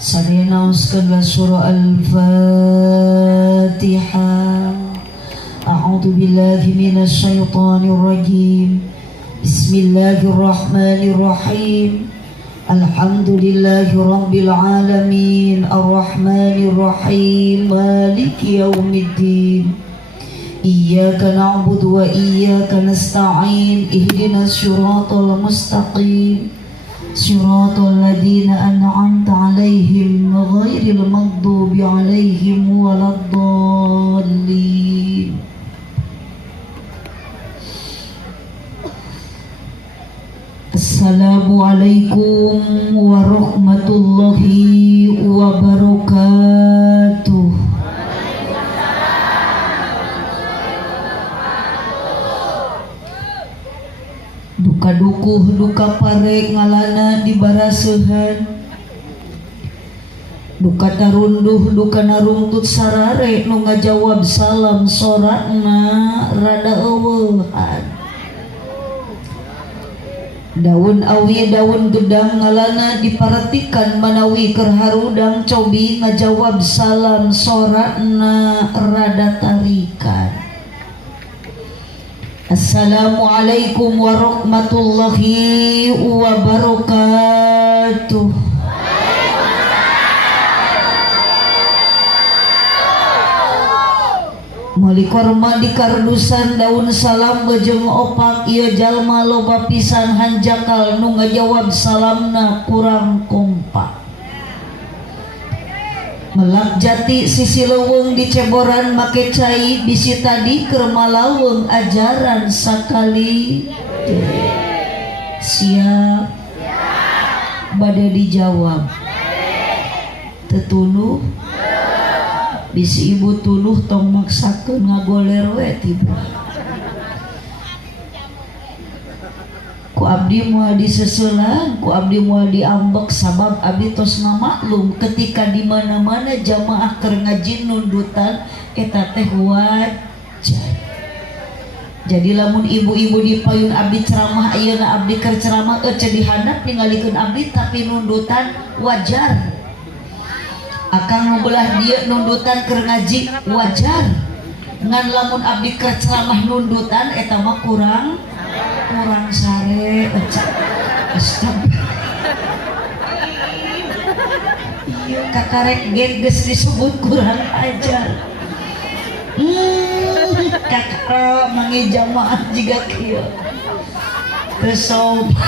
Sadena uskanlah surah Al-Fatihah. A'udzu billahi minasy syaithanir rajim. Bismillahirrahmanirrahim. Alhamdulillahi rabbil alamin. Ar-Rahmanir Rahim. Maliki yaumiddin. Iyyaka na'budu wa iyyaka nasta'in. Ihdinas siratal mustaqim. Siratal ladzina an'amta 'alaihim ghairil maghdubi 'alaihim waladdallin. Assalamualaikum warahmatullahi wabarakatuh. Duka dukuh duka parek ngalana dibaraseuhan, duka tarunduh duka narungtut sarare nu ngajawab salam soratna rada eueuhan. Daun awi daun gedang ngalana diparatikan manawi keur harudang cobi ngajawab salam soratna rada tarikan. Assalamualaikum warahmatullahi wabarakatuh. Mali korma di kardusan daun salam bejeng opak ieu jalma loba pisan hanjakal nu ngajawab salamna kurang kompak. Melak jati sisi leuweung di ceboran make cai bisi tadi keur malaweng ajaran sakali. Siap bade dijawab tetuluh bisi ibu tuluh tong maksakeun ngagoler we tiba. Ku abdi moal diseuselan, ku abdi moal diambek sabab abdi tos ngamaklum ketika di mana-mana jamaah keur ngaji nundutan eta teh wajar. Jadi lamun ibu-ibu di payun abdi ceramah ayeuna abdi keur ceramah ece dihadap ningalikeun abdi tapi nundutan wajar. Akang nu belah dieu nundutan keur ngaji wajar. Ngan lamun abdi keur ceramah nundutan eta mah kurang sare. Astagfirullah. Iya kakarek geus disebut kurang ajar. Kakara mangi jamaah jiga kieu. Teu sopan.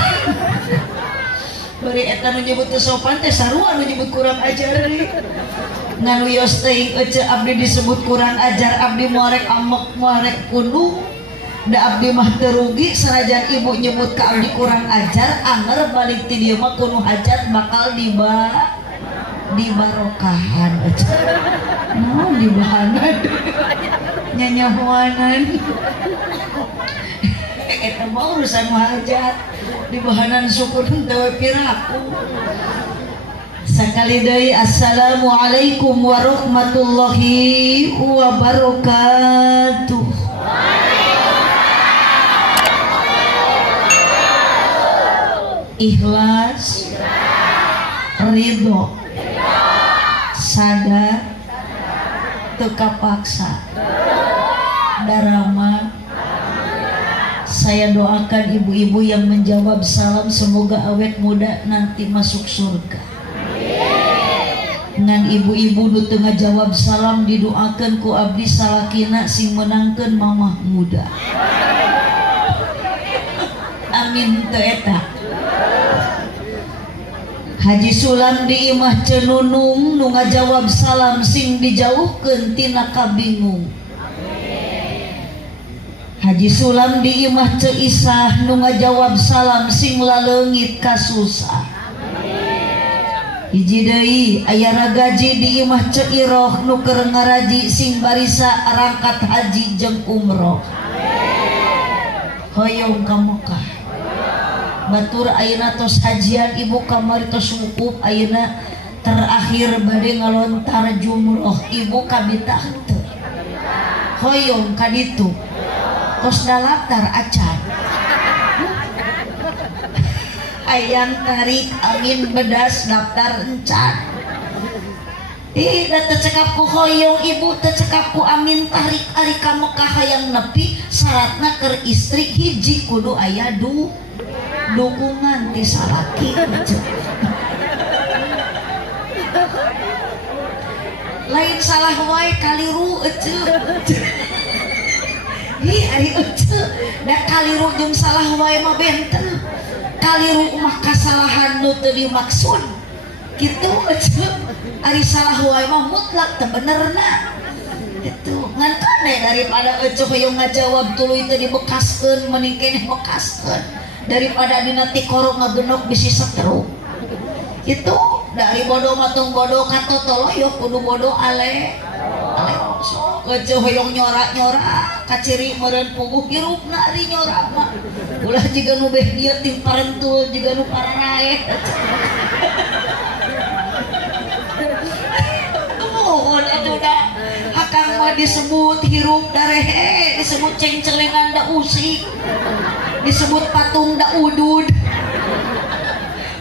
Bari eta nu nyebut teu sopan teh sarua nu nyebut kurang ajar deui. Ngan wios teuing ece abdi disebut kurang ajar, abdi moal rek amek moal rek kudu. Da abdi mah terugi sanajan ibu nyebut ka abdi kurang ajar, anger balik ti dieu mah kudu hajat bakal dibarokahan. Naon dibahanan nyanyahoanan. Eta mah urusan hajat dibahanan syukur teu piraku. Sakali deui assalamualaikum warahmatullahi wabarakatuh. Ikhlas, ridho, sadar, teu kapaksa, darama. Saya doakan ibu-ibu yang menjawab salam semoga awet muda nanti masuk surga. Ngan ibu-ibu nu teu ngajawab salam didoakeun ku abdi salakina sing menangkeun mamah muda. Amin teu eta. Haji Sulam di imah cenunung nu ngajawab salam sing dijauhkeun tina kabingung. Haji Sulam di imah Ceisah nu ngajawab salam sing laleungit kasusah. Hiji deui aya ragaji di imah Ceiroh nu keur ngaraji sing barisa rangkat haji jeung umroh. Hoyong ka Mekah. Batur ayeuna tos hajian ibu kamari tos wukuf ayeuna terakhir bade ngalontar jumroh ibu kabitah teu. Hoyong ka ditu. Tos dalatar acan. Ayang tarik angin bedas daftar encan. Tecekap ku hoyong ibu, tecekap ku amin tarik ari ka Mekah hayang nepi syaratna keur istri hiji kudu aya dukungan ti salaki. Lain salah wae kaliru eceu. Ari eceu da kaliru jeung salah wae mah benten. Kaliru mah kasalahan nu teu dimaksud. Gitu eceu. Ari salah wae mah mutlak teu benerna. Gitu. Ngan kane daripada eceu hoyong ngajawab tuluy teu dibekaskeun mending keneh bekaskeun daripada dina ti korok ngagenok bisi setruk. Itu dari bodoh matung bodoh katotolo yo kudu bodoh ale sok eceu hoyong nyora-nyora kaciri meureun puguh hirupna ari nyora mah ulah jiga nu beh dieu tim parentul jiga nu pararae. Mohon atuh da hakang mah disebut hirup darehe disebut cengcelengan da usik disebut patung da udud.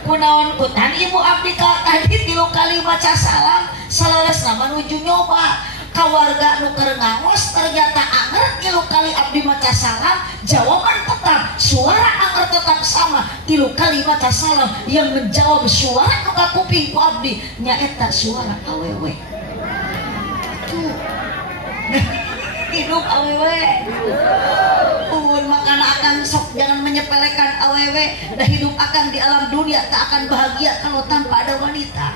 Kunaon kutan ibu abdi ka tadi 3 kali maca salam salaresna menuju nyoba ka warga nu keur ngaos ternyata anger 3 kali abdi maca salam jawaban tetap suara anger tetap sama 3 kali maca salam yang menjawab suara nu ka kuping ku abdi nyaeta suara awewe. Tuh hidup awewe makana akan sok jangan menyepelekan awewe dah hidup akan di alam dunia tak akan bahagia kalau tanpa ada wanita.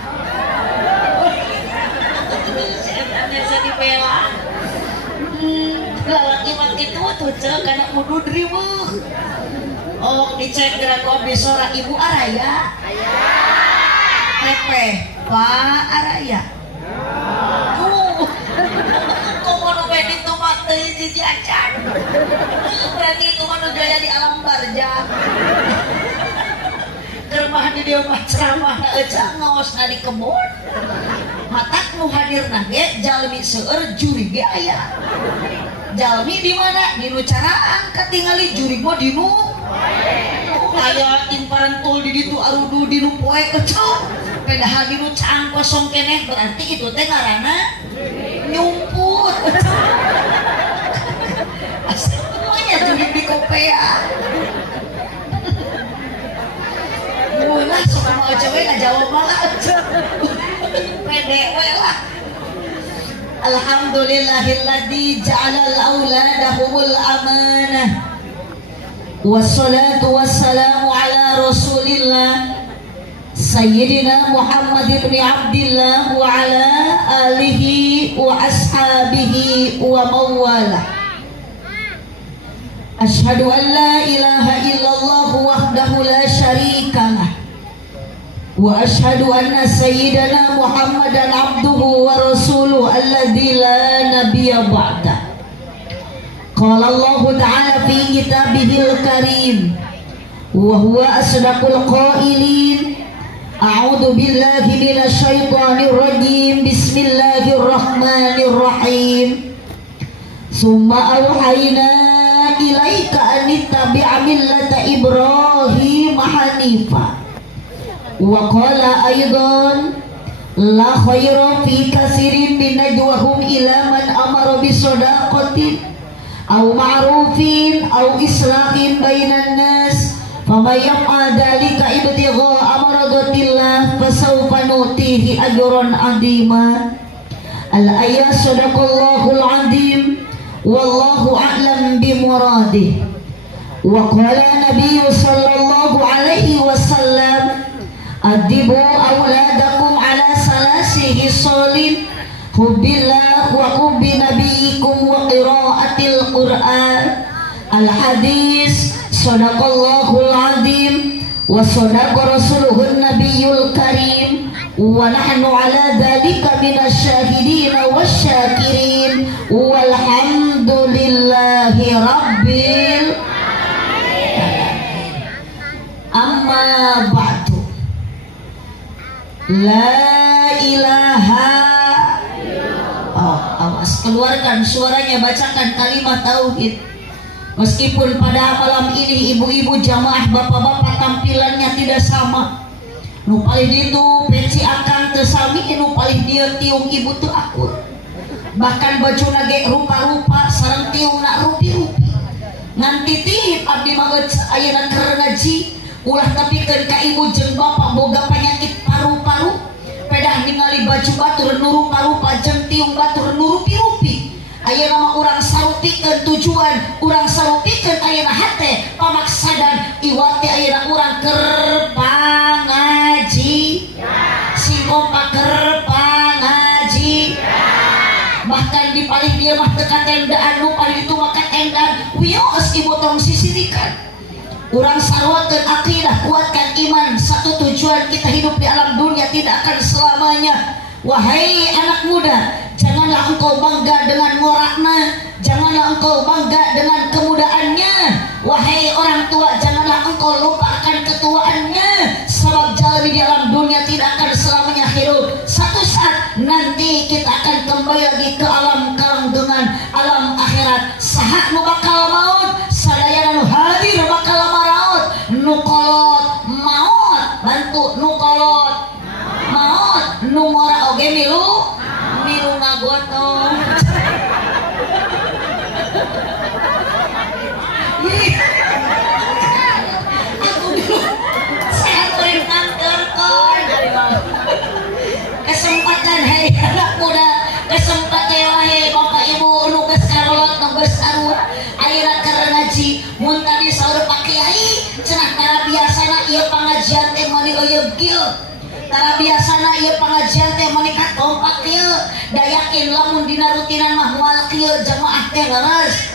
Saya dipela lalaki mah kitu tuh cek kana kudu driweuh. Oh dicek gerak abdi sora ibu araya Pepe Pak araya komono bedi tu mah teu hiji acan. Berarti itu menuju aya di alam barzah. Keur mah di dieu mah ceramah ecah ngaosna di kebun. Matak nu hadirna ge jalmi seueur juri ge aya. Jalmi di mana? Di nu caraan katingali juri mah di nu aya tim parentul di ditu arudu di nu poe ecah. Padahal di nu caang kosong keneh berarti itu teh ngaranna nyumput. Semuanya jadi di kopea. Mulai semua cewek nggak jawab malah. Pede lah. Alhamdulillahilladzi ja'alal auladahumul amanah. Wassalatu wassalamu ala Rasulillah Sayyidina Muhammad ibn Abdillah wa ala alihi wa ashabihi wa mawalah. Ashhadu an la ilaha illallah wahdahu la syarika lah wa ashhadu anna sayyidana Muhammadan abduhu wa rasuluhu alladzi la nabiyya ba'da. Qala Allah ta'ala fi kitabihil karim wa huwa asdaqul qailin. A'udzu billahi minasy syaithanir rajim. Bismillahirrahmanirrahim. Summa auhayna ilaika an ittabi'a millata Ibrahim hanifa. Wa qala aidan la khaira fi katsirin min najwahum ila man amara bisadaqatin aw ma'rufin aw islahin bainan nas. Faman yaf'al dzalika ibtigha'a maradatillah fasawfa nutihi ajran 'azima. Al-ayat sadaqallahul 'azim wallahu a'lam bimuradih. Wa qala nabiyyu sallallahu alaihi wasallam adibu auladakum ala salasi hisalin hubbillah wa hubbi nabiyyikum wa qiraatil qur'an. Al-hadis sadaqallahul azim wa sadaqa rasuluhun nabiyyul karim wa nahnu ala dhalika minasyahidin wasyakirin walhamdulillahi rabbil alamin. Amma ba'du. La ilaha awas keluarkan suaranya, bacakan kalimat tauhid. Meskipun pada malam ini ibu-ibu jamaah bapak-bapak tampilannya tidak sama. Nu paling itu pensi akan teu sami nu paling dia tiung ibu teu akur. Bahkan bajuna ge rupa-rupa sareng tiungna rupi-rupi. Ngan titip abdi mah ayeuna keur ngaji ulah tapikeun ka ibu jeung bapa boga penyakit paru-paru. Pedah ningali baju batur nu rupa-rupa jeung tiung batur nu rupi-rupi. Ayeuna mah urang sarupikeun tujuan, urang sarupikeun ayeuna hate pamaksadan iwati ayeuna urang keur pangaji. Singkopa keur pangaji. Bahkan di paling dia mah teka tendaan nu paling itu maka tendaan wios ibu tong sisirikan. Urang sarwakeun akidah, kuatkan iman. Satu tujuan kita hidup di alam dunia tidak akan selamanya. Wahai anak muda, janganlah engkau bangga dengan ngorakna, janganlah engkau bangga dengan kemudaannya. Wahai orang tua, janganlah engkau lupa akan ketuaannya. Sebab jalan di alam dunia tidak akan selamanya hidup. Satu saat nanti kita akan kembali lagi ke alam kalanggengan, alam akhirat. Saha nu bakal maut, sadaya nu hadir bakal maraut. Nu kolot maut, bantu nu kolot maut, nu mora oge milu ngagotong. Aku dulu saya sering kanker kon. Kesempatan hei anak muda, kesempatan wae bapak ibu nu geus karolot nu geus sarua ayeuna keur ngaji mun tadi saur Pak Kiai cenah tara biasana ieu pangajian teh meuni eueuh kieu. Tara biasana ieu pangajian teh meuni kompak kieu. Da yakin lamun dina rutinan mah moal kieu jamaah teh leres.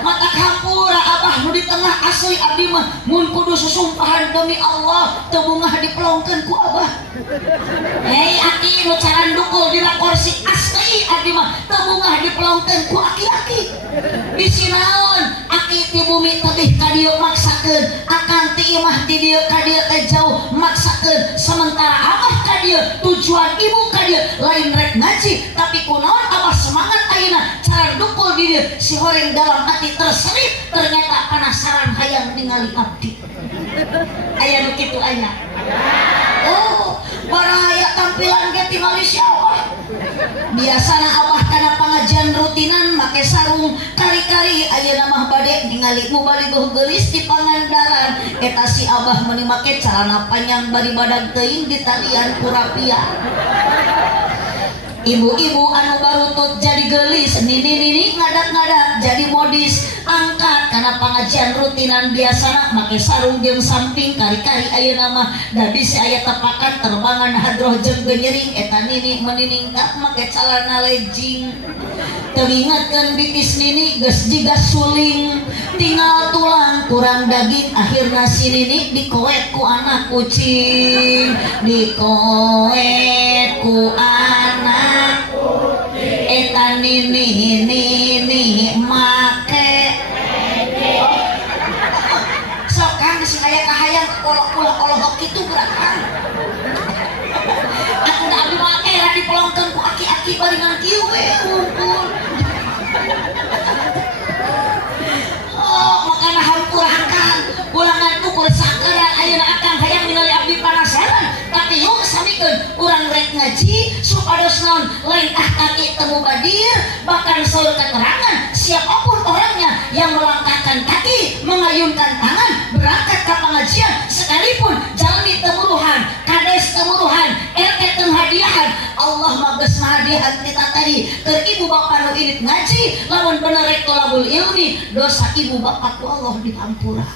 Mata hampura abah nu di tengah asli abdi mah mun kudu susumpahan demi Allah teu bungah dipelongkeun ku abah. Hei aki nu caran dukul dina kursi asli abdi mah teu bungah dipelongkeun ku aki-aki. Bisi naon aki ti bumi tebih ka dieu maksakeun, akan ti imah ti dieu ka dieu teh jauh maksakeun. Sementara abah ka dieu tujuan ibu ka dieu lain rek ngaji, tapi kunaon abah semangat ayeuna caran dukul di dieu si horeng dalam hati terselip ternyata penasaran hayang ningali abdi. Aya nu kitu aya. Oh, baraya tampilan ge tingali siapa. Biasana abah kana pengajian rutinan make sarung kari-kari ayeuna mah bade ningali nu baliguh geulis di Pangandaran. Eta si abah meuni make celana panjang bari badag teuing di talian ku rapia. Ibu-ibu anu barutut jadi gelis, nini ngadak-ngadak jadi modis, angkat karena pengajian rutinan biasana make sarung jeung samping kari-kari ayeuna mah da bisi aya tepakan terbangan hadroh jeung genyering eta nini meniningkat make calana legging. Teringatkeun bitis nini geus jiga suling, tinggal tulang kurang daging, akhirna si nini dikoet ku anak kucing, dikoet ku anak eta nini make sok kang geus aya kahayang kolok-kolok kitu berakang. Aku da abdi mah era dipelongkeun ku aki-aki baringan kieu we hungkul. Oh, makana hampura akang ulangan ukur sakaran ayeuna akang hayang ningali abdi penasaran, tapi yuk samikeun urang rek ngaji supados naon lain kaki temu badir, bahkan saur keterangan siapapun orangnya yang melangkahkan kaki mengayunkan tangan berangkat ke pengajian sekalipun jalmi temuruhan kades temuruhan RT teu hadiahan Allah mah geus mahadiahan kita tadi keur ibu bapak nu irit ngaji lamun bener rek tolabul ilmi dosa ibu bapak ku Allah diampura.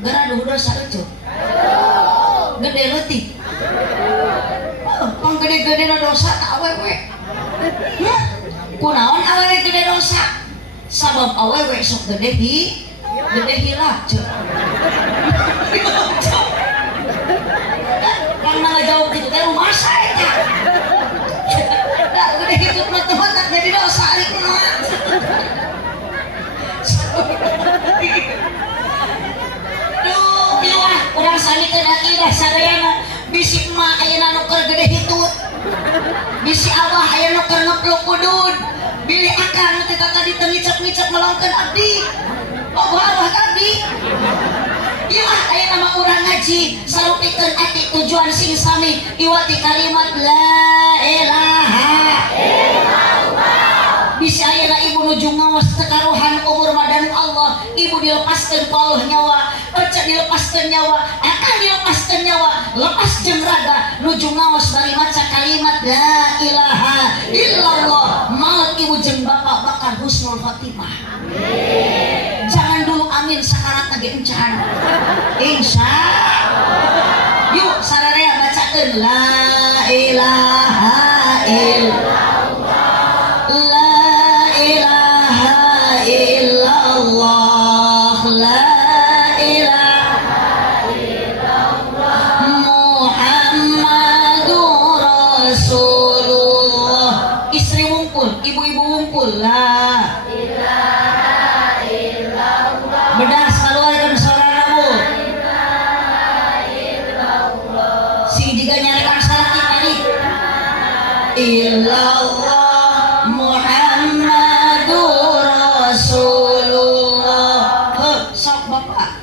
Gara duh dosa eucuk gede leutik pang gede-gede na dosa ka awewe. Kunaon awewe gede dosa? Sabab awewe sok gede hilak cek. Pang ngajawab kitu teh rumah saya eta. Da gede hidup na teh tak jadi dosa ari kumaha. Duh, ilah urang sanikeun akidah sadayana bisi emak ayeuna nu keur gede hitut. Bisi abah ayeuna nu keur ngepluk kudud. Bili akang teh tadi teu ngicep-ngicep melongkeun abdi. Abah abdi. Iya aya nama urang ngaji sarupikeun ati tujuan sing sami iwati kalimat la ilaha illallah. Bisa aya ibu nuju ngawas tekaruhan umur madan Allah, ibu dilepaskeun ku Allah nyawa, baca dilepaskeun nyawa, akan dilepaskeun nyawa, lepas jeung raga nuju ngawas bari maca kalimat la ilaha illallah. Maut ibu jeung bapak bakal husnul khotimah. Amin. Jangan dulu amin sakarat lagi encan. Insya yuk sararea bacakeun la ilaha illallah, la ilaha illallah, la ilaha illallah, Muhammadur Rasulullah. Istri wungkul, ibu-ibu wungkul, la ilaha illallah. Bedas keluarkan suara kamu. Sing juga nyarikan salah tadi. Illallah Muhammadur Rasulullah. Sok bapak.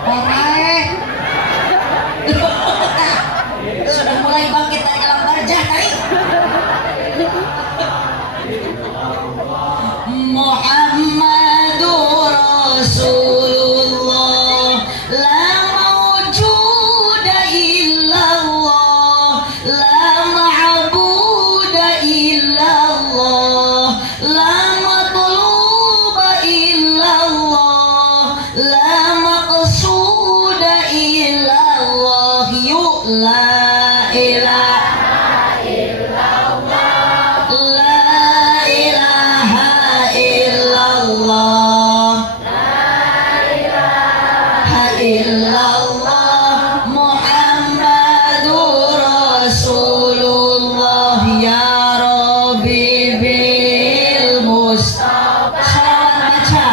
Alright. Sudah mulai bangkit dari alam barjah tadi. Muhammadur Rasulullah, la mawjuda illallah, la ma'buda illallah, la matluba illallah, la maqsuda illallah. Yuk la ilaha illallah, la ilaha illallah, la ilaha illallah, Muhammadur Rasulullah. Ya Rabbi bil Mustafa salawat baca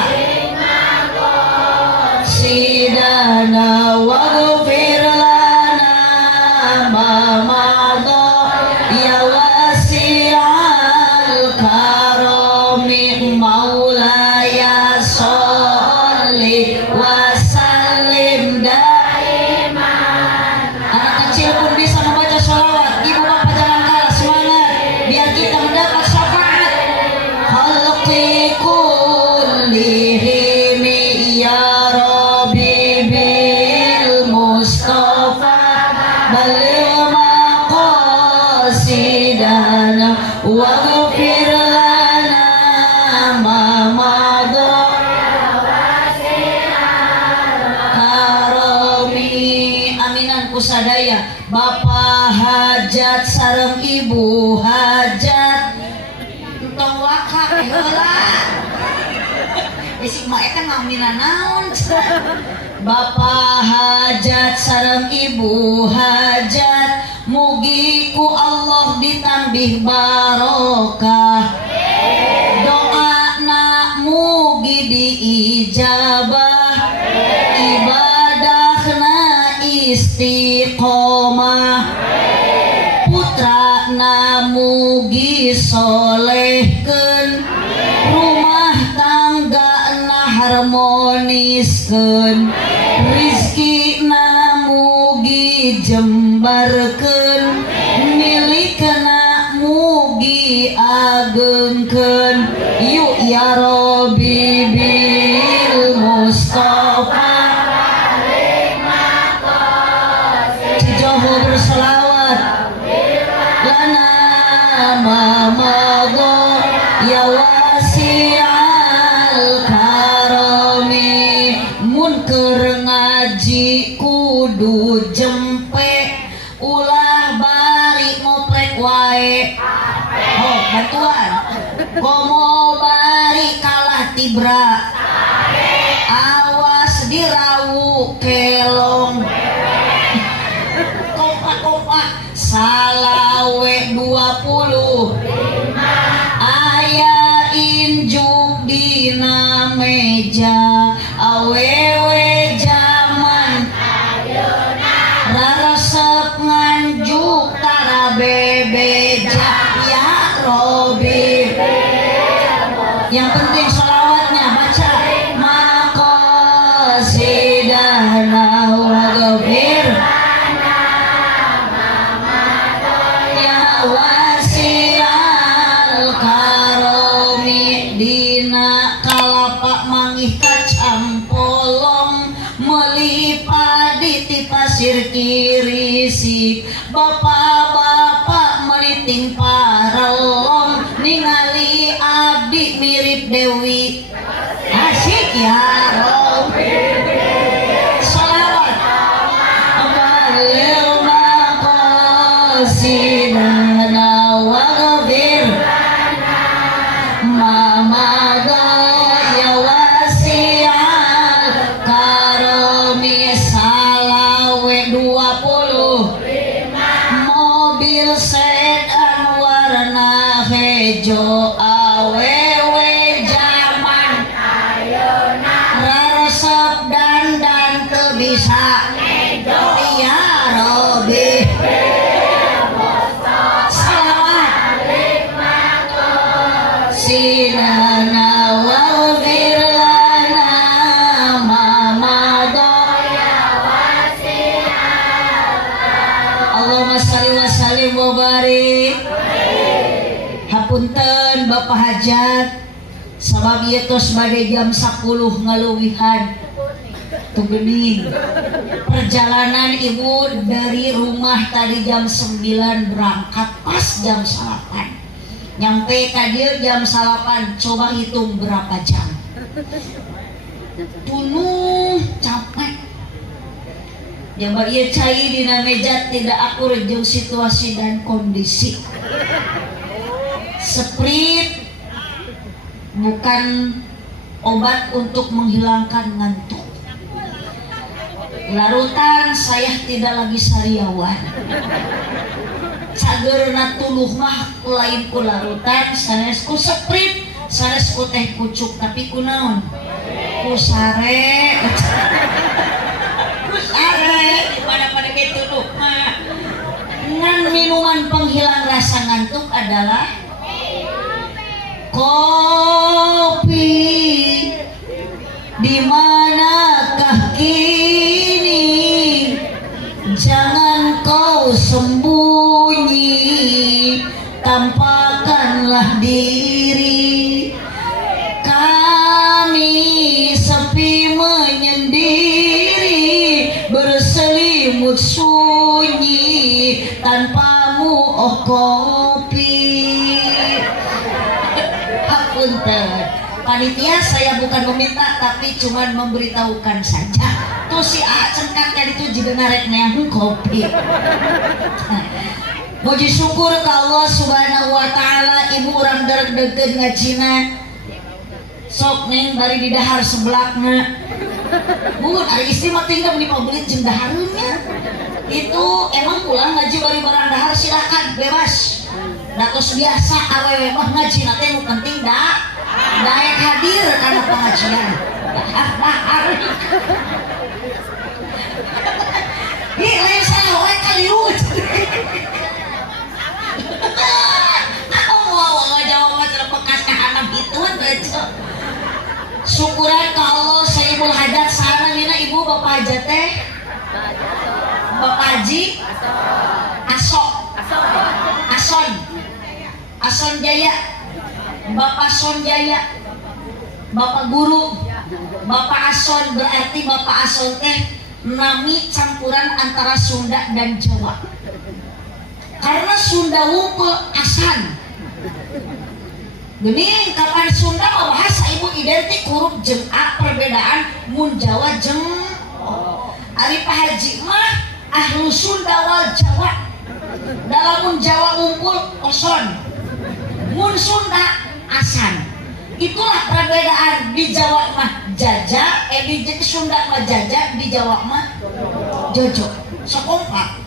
sidana waghfir lana ma madha ya wasi'al karami maulaya sholli wa sallim daiman. Anak kecil pun bisa membaca sholawat. Ibu bapak jangan kalah semangat biar kita mendapat syafaat. Khalqi kullihim ya Rabbi bil Mustafa baligh maqasidana waghfir lana ma madha karami. Aminan kusadaya bapak hajat sareng ibu hajat entong wakak heula. Isik mah eta ngaminan naon. Bapak hajat sareng ibu hajat mugi ku Allah ditambih barokah. Doana mugi diijabah, ibadahna istiqomah, putrana mugi solehkeun, rumah tanggana harmoniskeun, rizkina mugi jembarkeun, milikna mugi agengkeun. Yuk ya Rabbi bil Mustafa Cijoho berselawat lana ma madha ya wasi'al karami. Mun keur ngaji kudu jempe ulah bari ngoprek wae. Oh bantuan komo bari kalah tibra, awas dirawu kelong. Kompak-kompak salawe 20 aya injuk dina meja awewe zaman raresep nganjuk tara bebeja ya Robi. Yang penting sholawatnya panggih kacang polong meuli padi ti pasir kirisik bapak-bapak meniting parelong ningali abdi mirip Dewi asik ya Robi salawat amalil maqasidana wa ghafir mama gaya wasi'al karami salawe 20 mobil sedan warna hejo awewe zaman raresep dan teu bisa ya Robi sinana waghfir lana mamada Allahumma shalli wa sallim wa barik hapunten Bapak Hajat sabab ieu tos bade jam 10 ngaleuwihan tu geuning perjalanan ibu dari rumah tadi jam 9 berangkat pas jam 8 nyampe kadir jam 8 coba hitung berapa jam tunuh capek jabar ieu cai dina meja tidak akur jeung situasi dan kondisi Sprite bukan obat untuk menghilangkan ngantuk larutan saya tidak lagi sariawan sageurna tuluh mah lain ku larutan sanes ku Sprite sanes ku teh pucuk tapi ku naon ku sare ku sare pada kitu tuh mah ngan minuman penghilang rasa ngantuk adalah kopi di manakah kini jangan kau sembunyi tampakkanlah diri kami sepi menyendiri berselimut sunyi tanpamu oh kopi hapunten panitia saya bukan meminta tapi cuman memberitahukan saja tuh si A cengkak tadi tuh juga narek neang kopi muji syukur ke Allah subhanahu wa ta'ala ibu orang deg-degen ngajina sok neng bari di dahar sebelakna bun ari istri mah tinggal di pabeulit jeung dahareunnya itu emang pulang ngaji bari barang dahar silakan bebas da tos biasa awewe mah ngaji na teh nu penting daek hadir kana pengajian dahar ih lain salah wae kaliut jawab bekas anak itu baca syukuran ke Allah saya ibu hajat sana nina ibu bapak hajat teh bapak haji Ason Jaya bapak Son Jaya bapak guru bapak Ason berarti bapak Ason teh nami campuran antara Sunda dan Jawa karena Sunda wungkul asan gini kapan Sunda bahasa ibu identik huruf jeung A perbedaan mun Jawa jeung ari Pak Haji mah ahlu Sunda wal Jawa dalam Jawa wungkul oson mun Sunda asan itulah perbedaan di Jawa mah jaja di Sunda mah jaja di Jawa mah jojo sekompak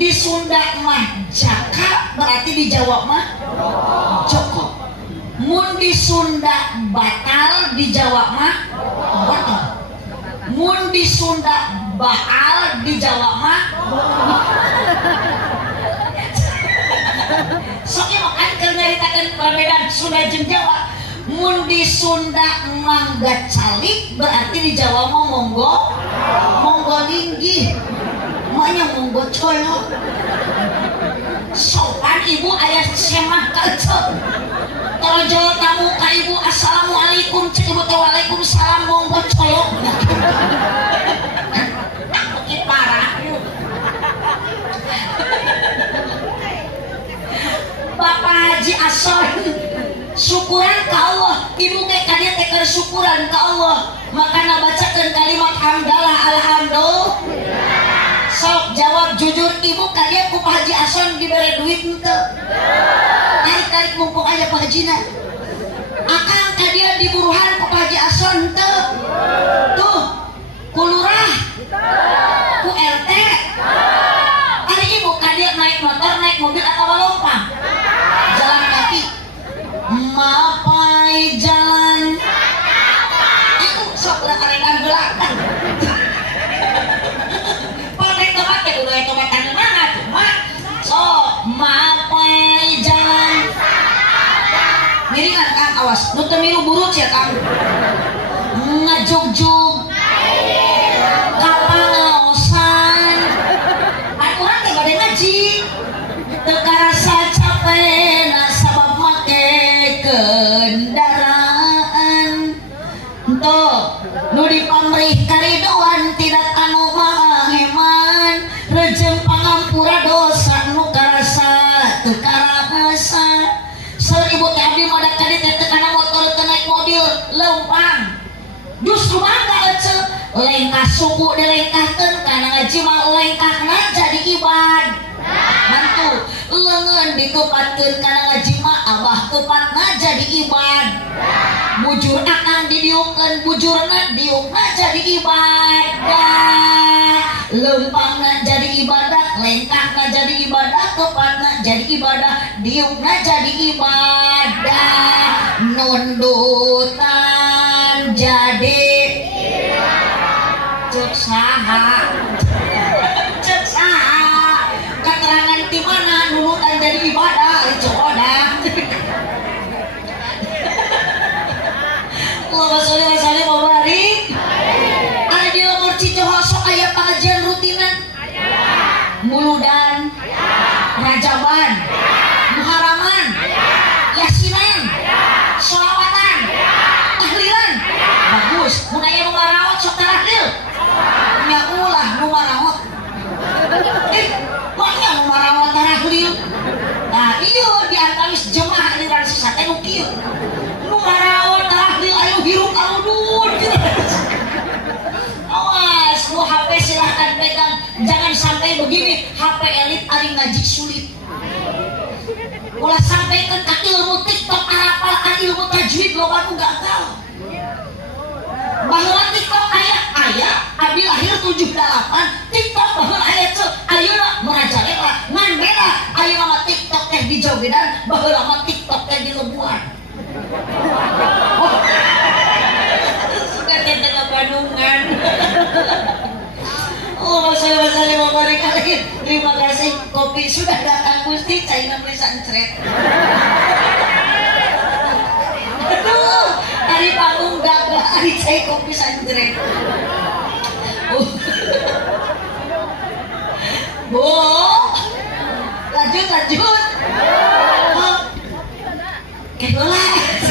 di Sunda mah jaka berarti di Jawa mah joko mun di Sunda batal di Jawa mah batal mun di Sunda baal di Jawa mah soalnya makan nyaritakan perbedaan Sunda jeung Jawa mun di Sunda mangga calik berarti di Jawa mah monggo linggih maknya monggo colok sopan ibu ayah semah kalcok Torojol tamu ka ibu assalamualaikum cek ibu teh waalaikumsalam monggo colok bukit parah Bapak Haji Ason syukuran ka Allah ibu ge ka dieu teh keur syukuran ka Allah makana bacakeun kalimat hamdalah alhamdulillah sok jawab jujur ibu ka dieu ku Pak Haji Ason dibere duit henteu tarik mumpung aja Pak Hajina akang ka dieu diburuhan ku Pak Haji Ason henteu tuh ku lurah ku RT ari ibu ka dieu naik motor naik mobil atau lompang jalan kaki mapai jalan itu sok udah karenan belakang pakai tempat ya udah tempatan mana cuma sok mapai jalan miringan Kang awas nu teu milu buruk ya Kang ngajug-jug kapangaosan urang teh bade ngaji teu karasa capek sabab make kendaraan tuh nu dipamrih karidoan tidak anu maheman rejem pangampura dosa nu karasa teu karasa saur ibu teh abdi modak ka dieu teh kana motor teu naik mobil leumpang justru mangga ece lengkah suku dilengkahkeun kana ngaji mah lengkahna jadi ibad mantu leungeun ditupatkeun kana ngaji mah abah tepatna jadi ibad bujur akang didiungkeun bujurna diungna jadi ibadah leumpangna jadi ibadah lengkahna jadi ibadah tepatna jadi ibadah diungna jadi ibadah nundutan jadi cek saha keterangan di mana nunutan jadi ibadah coba Allahumma sholli wa sallim wa barik ada di lemur Cicoho sok aya pengajian rutinan muludan rajaban muharaman yasinan sholawatan tahlilan bagus mun aya nu marawat sok tahlil nya ulah nu marawat maknya nu marawat tahlil nah ieu di antawis jemaah aliran sesat teh nu kieu nu marawat tahlil ayo hirup aludun awas nu HP silahkan pegang jangan sampai begini HP elit ari ngaji sulit ulah sampaikan ka ilmu TikTok arapal ka ilmu tajwid loba nu gagal bahwa TikTok aya abdi lahir 78 TikTok bahwa aya ce ayeuna merajalela ngan beda ayeuna mah TikTok teh di Jogedan baheula mah TikTok teh di Lebuan suka teh teh Bandungan Allahumma sholli wa sallim wa barik alaihi terima kasih kopi sudah datang Gusti caina bisa encret aduh hari panggung gagah hari cai kopi sanjret Bu lanjut kebelas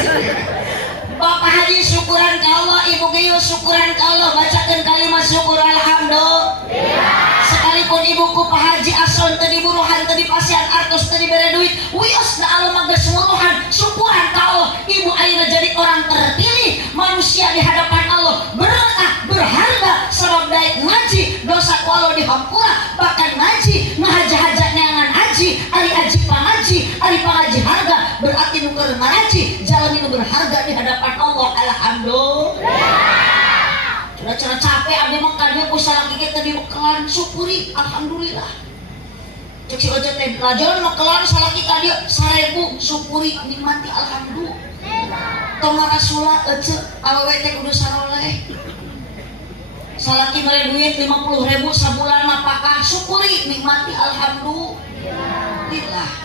Bapak Haji syukuran ka Allah Ibu Giyu syukuran ka Allah bacakeun kalimat syukur alhamdulillah sekalipun ibuku Pak Haji Ason tadi buruhan tadi pasian artos tadi bere duit wios na Allah mangga semuruhan syukuran ka Allah ibu ayeuna jadi orang terpilih manusia di hadapan Allah berkah berharga sabab daek ngaji dosa ku Allah dihampura bahkan ngaji ngahaja-haja neangan haji ari haji pangaji ari pangaji harga berarti nu keur ngaji jalan nu berharga di hadapan Allah alhamdulillah udah cara capek abdi mah kadieu ku salaki teh dibekelan syukuri alhamdulillah cek si ojek teh lajon mekelan salaki kadieu 1000 syukuri nikmati alhamdulillah tong rasulullah ece awewe teh kudu saroleh salaki mere duit 50.000 sabulan apakah syukuri nikmati alhamdulillah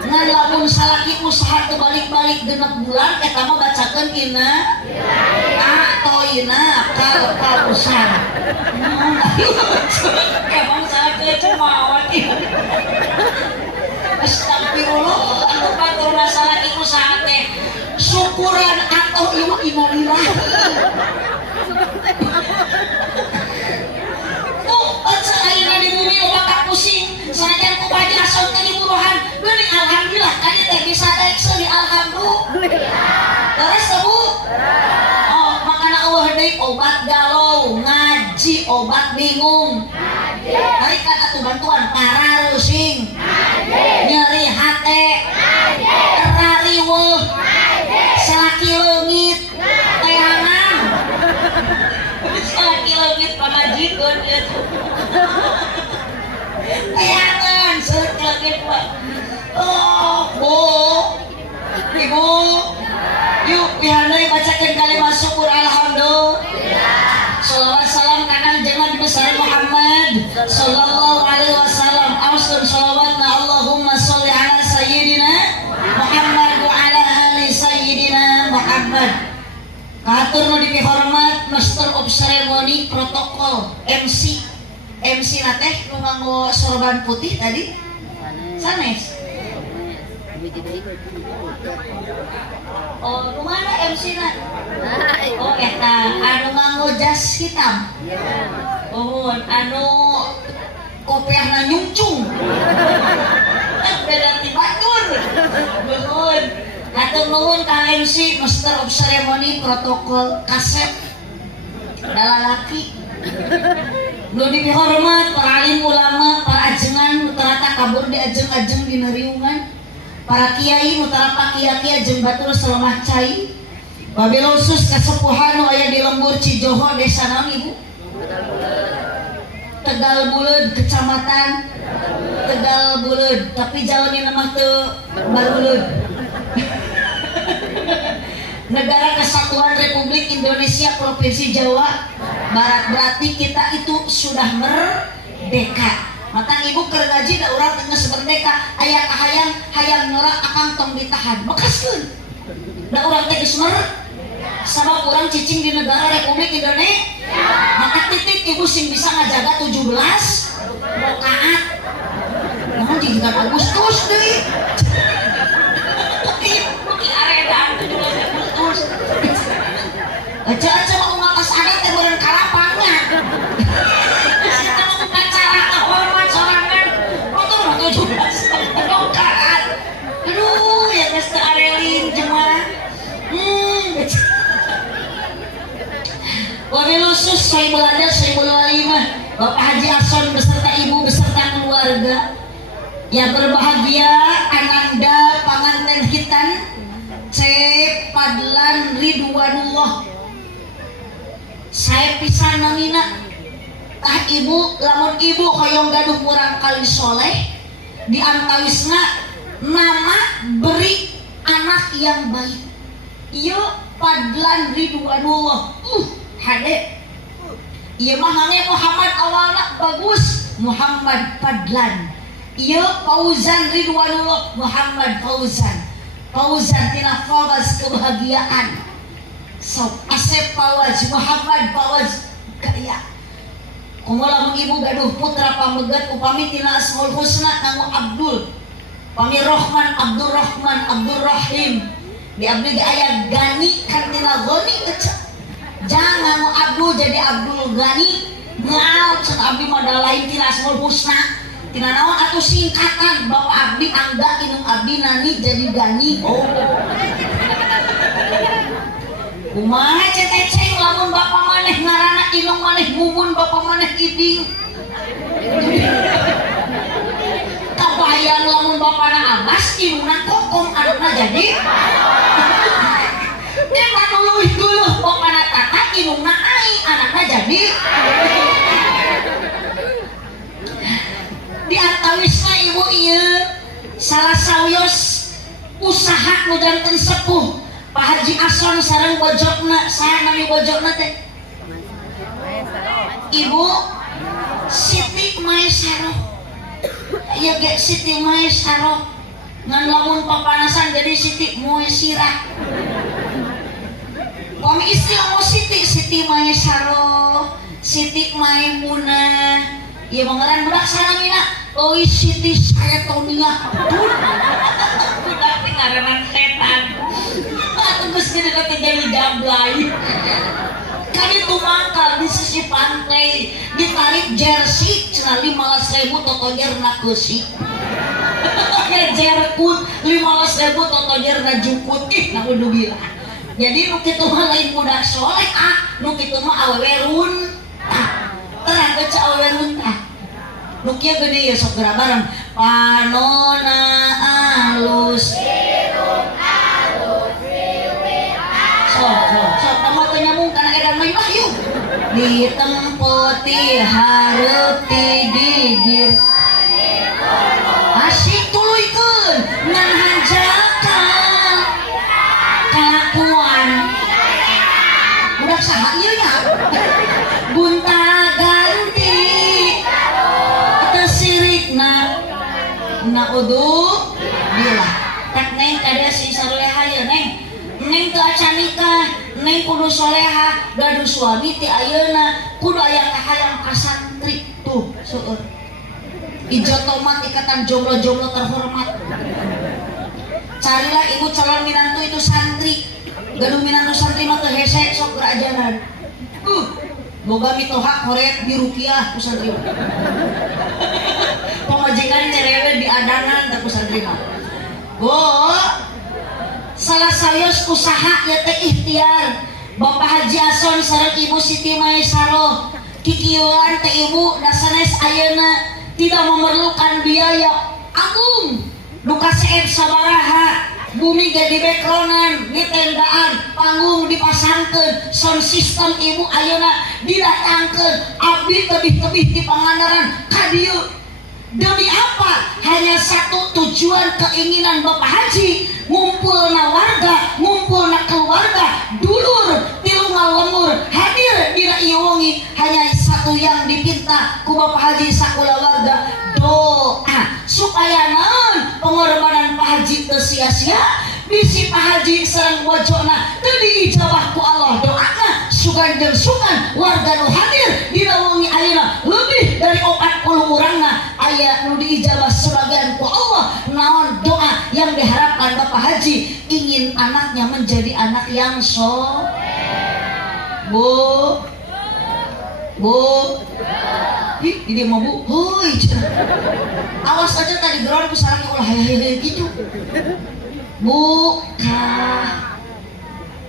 ngan lamun salaki usaha teu balik-balik genep bulan eta mah bacakeun ina atoina kausan emang salaki cuma Astagfirullah, anu batur masalah iku sate syukuran atau ieu innalillah. Tuh, ayeuna di bumi bakal pusing. Sanajan ku Haji Ason teh diburuhan, geuning alhamdulillah kali teh bisa daek seuli alhamdulillah. Terus Bu? Oh, makana eueuh deui obat galau, ngaji obat bingung. Hari kan atuh bantuan para rusing. Nyeri hate. Rariweuh. Salaki leungit. Teangan. Salaki leungit pamajikeun eta. Teangan seuk leungit Pak. Oh, Bu. Ibu. Yuk pihaneuy bacakeun kalimat syukur alhamdulillah. Shalawat salam kana jelema besar Muhammad sallallahu alaihi wasallam. Ausun shalawatna Allahumma sholli ala sayyidina Muhammad wa ala ali sayyidina Muhammad. Katur nu dipihormat Master of Ceremony protokol MC. MC na teh nu nganggo sorban putih tadi. Sanes. Oh, nu mana MC-na? Oh, eta anu nganggo jas hitam. Oh, anu kopiahna nyungcung. Beda ti batur. Nuhun. Hatur nuhun ka MC Master of Ceremony protokol kaset dalalaki. Nu dihormat para alim ulama, para ajengan nu tarata kabur di ajeng-ajeng dina riungan. Para kiai mutara pakia-kia jeung batur selemah cai. Wabilusus kasepuhan nu aya di lembur Cijoho desa naon Ibu? Tegal Buleud kecamatan Tegal Buleud, tapi jalannya mah teu Baruleud. Negara Kesatuan Republik Indonesia Provinsi Jawa Barat, berarti kita itu sudah merdeka. Mata Ibu keur ngaji da urang teu geus merdeka, aya hayang nyorak akang tong ditahan. Bekaskeun. Da urang teh geus sabab urang cicing di negara Republik Indonesia. Maka titik Ibu sing bisa ngajaga 17 rakaat. Namun jika Agustus deui. Ibu ki aredan 17 Agustus. Aja-aja mau ngakas adat teh beureun kalapangna. Aduh, ya geus teu arelin jemaah. Wabilusus saya belajar, saya walimah Bapak Haji Ason beserta Ibu beserta keluarga yang berbahagia, Ananda Panganten Hitan C. Padlan Ridwanullah. Saya pisan namina tah Ibu, lamun Ibu hoyong gaduh murang kali soleh di antawisna nama beri anak yang baik. Ieu Padlan Ridwanullah. Hade. Ieu mah hange Muhammad awalna bagus, Muhammad Padlan. Ieu Fauzan Ridwanullah, Muhammad Fauzan. Fauzan tina Fawaz kebahagiaan. Sok Asep Fawaz, Muhammad Fawaz kaya. Kumaha Ibu gaduh putra pamegat upami tina Asmaul Husna kanggo Abdul. Pami Rahman, Abdul Rahman, Abdul Rahim. Di abdi ge aya Gani kan tina Goni ecek. Jangan mau Abdul jadi Abdul Gani. Ngau cek abdi modal lain tina Asmaul Husna. Tina naon atuh singkatan Bapak abdi Angga inung abdi Nani jadi Gani. Oh. Kumaha ceceng lamun bapak maneh ngaranna inung maneh mumun bapak maneh iding. Kabayang lamun bapana Abbas inungna Kokom aduna jadi. Dia manuluh dulu bapana Tata inungna Ai anakna jadi. Di antawisna Ibu ieu salah sawios usaha nu janten sepuh Pak Haji Ason sareng bojokna. Saha nami bojokna teh? Ibu Siti Maesaro. Ieu ge Siti Maesaro. Ngan lamun papanasan jadi Siti Moesira. Kami istri mau Siti Maesaro, Siti Maimunah. Ieu mangaran budak salamina oi Siti Setonia budak ngaranna setan atuh geus gede teh jadi jablay kan itu mangkal di sisi pantai ditarik jersey cenah 15.000 totojerna keusik jerkut 15.000 totojerna jukut naudzubillah. Jadi nu kitu mah lain budak soleh nu kitu mah awewe run terang baca awewe run nu kieu gede ya sok geura bareng panona alus sok tamu teu nyambung kana edan mah yuk ditempoti hareup ti gigir asik tuluykeun ngan hanjakan kalakuan budak saha ieu nya gunta ganti teu sirikna naudzu billah tak neng kada si saroleha ye neng teu acan nikah neng kudu soleha gaduh suami ti ayeuna kudu aya kahayang kasantri tuh seueur ijo tomat ikatan jomblo-jomblo terhormat carilah ibu calon minantu itu santri gaduh minantu santri mah teu hese sok berajaran boga mitoha korek di rupiah ku santri pamajikan cerewe di adangan teh ku santri mah salah sayos usaha ya teh ikhtiar Bapak Haji Ason sareng Ibu Siti Maesaroh kikieuan teh ibu da sanes ayeuna tidak memerlukan biaya agung duka seeb sabaraha bumi jadi backgroundan ditendaan panggung dipasangkeun sound system ibu ayeuna didatangkeun abdi tebih-tebih di Pangandaran ka dieu demi apa? Hanya satu tujuan keinginan Bapak Haji ngumpulna warga, ngumpulna keluarga dulur tilu ngalemur hadir dina ieu wengi hanya satu yang dipinta ku Bapak Haji sakula warga doa supaya naon pengorbanan Pak Haji teu sia-sia bisi Pak Haji sareng wajona teu diijabah ku Allah doana sugan jeung sugan warga nu hadir dina wengi ayeuna lebih dari 40 urangna aya nu diijabah sebagian ku Allah naon doa yang diharapkan Bapak Haji ingin anaknya menjadi anak yang Bu ini mau bu, hoi awas aja tadi geron ku sarangnya ulah hehehe gitu bu kah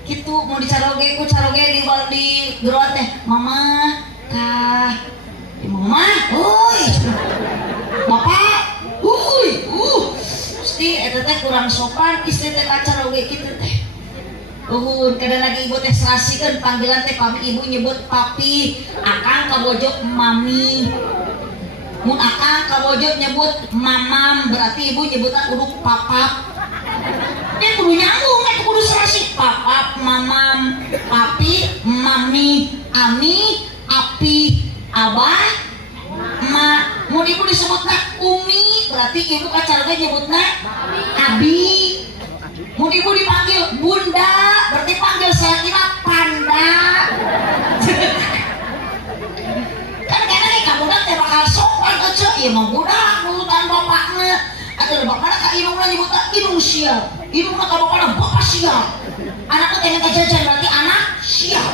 gitu mau dicaroge ku caroge di geron teh mama kah mama hoi bapak hoi pasti eta teh kurang sopan istri teh kacaroge kitu teh kadang lagi ibu teh serasikeun panggilan teh kami ibu nyebut papi akang kabojok mami mun akang kabojok nyebut mamam berarti ibu nyebutna kudu papap dia kudu nyambung kudu serasi papap mamam papi mami ami api abah ma mun ibu disebutna umi berarti ibu kacarga nyebutna abi mun ibu dipanggil bunda berarti panggil saya kira panda kan karena nih kamu teh bakal sopan aja ya mau budak nurutan bapaknya ada bapaknya kak indungna nyebutna indung siap indungna ka bapakna bapak siap anaknya teh minta jajan berarti anak siap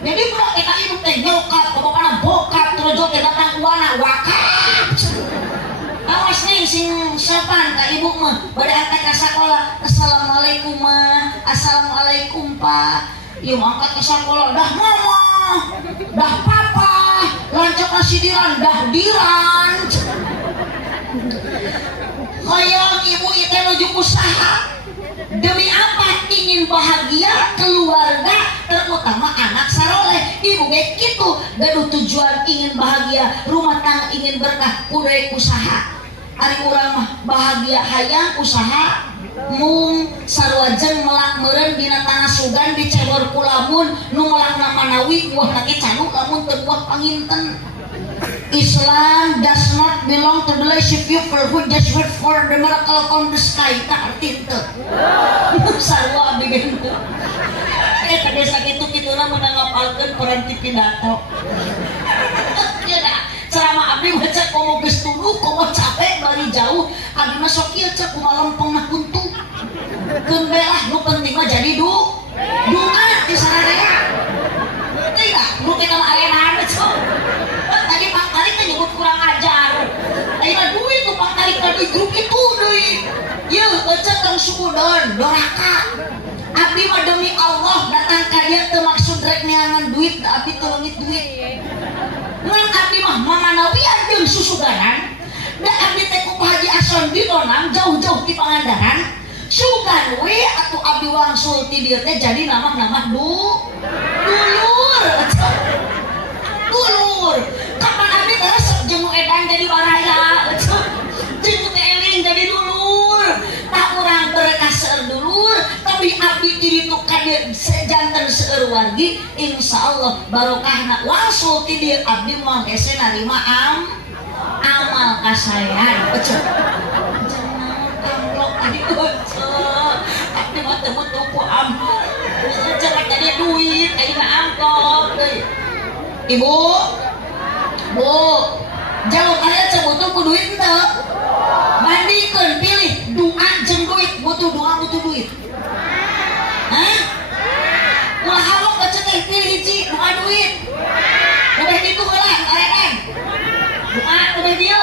jadi budak teh kak indung teh nyokap ka bapakna bokap terus teh datang kuana wakap awas nih sing sopan kak ibu mah pada angkat ke sekolah assalamualaikum mah assalamualaikum pak yuk angkat ke sekolah dah mama dah papa lancok nasidiran dah diran hoyong ibu itu nuju usaha demi apa ingin bahagia keluarga terutama anak saroleh ibu kayak gitu gaduh tujuan ingin bahagia rumah tangga ingin berkah kudu usaha ari urang mah bahagia hayang usaha mung sarwajen melak meureun dina tanah sugan dicebor ku lamun nu melakna manawi buah teh canu lamun teu buah panginten Islam does not belong to the leadership people who just wait for the miracle from the sky tak arti teu sarua abdi gitu kada sakitu-kituna meunang ngapalkeun peranti pidato ceramah abdi baca komo geus aduh kok capek bari jauh abdi mah sok ieu cek kumaha lempeng na kuntu keun belah nu penting mah jadi doa di sararea tidak nu kita mah ayeuna cok tadi Pak Tarik teh nyebut kurang ajar ayeuna duit nu Pak Tarik tadi grup itu deui ieu cek tong sukudon doraka abdi mah demi Allah datang ka dieu teu maksud rek neangan duit abdi teu leungit duit ngan abdi mah mamanawian jeung susuganan da abdi teh ku Haji Ason di Donang jauh-jauh ti Pangandaran sugan we atuh abdi wangsul ti dieu teh jadi nama-nama dulur kapan abdi teh resep jeung nu edan jadi baraya jeung teh eling jadi dulur tak urang berkah seueur dulur tapi abdi diri tu kade sejanten seueur wargi insyaallah barokahna wangsul ti dieu abdi moal hese narima amal kasayan amplop tadi abdi mah teu butuh ku amplop cenah jadi duit ayeuna amplop ibu bu jauh kalian cek butuh ku duit teu bandingkeun pilih doa jeung duit butuh doa butuh duit hah ulah hawak baca teh pilih hiji doa duit udah gitu heula ayean doa udah dieu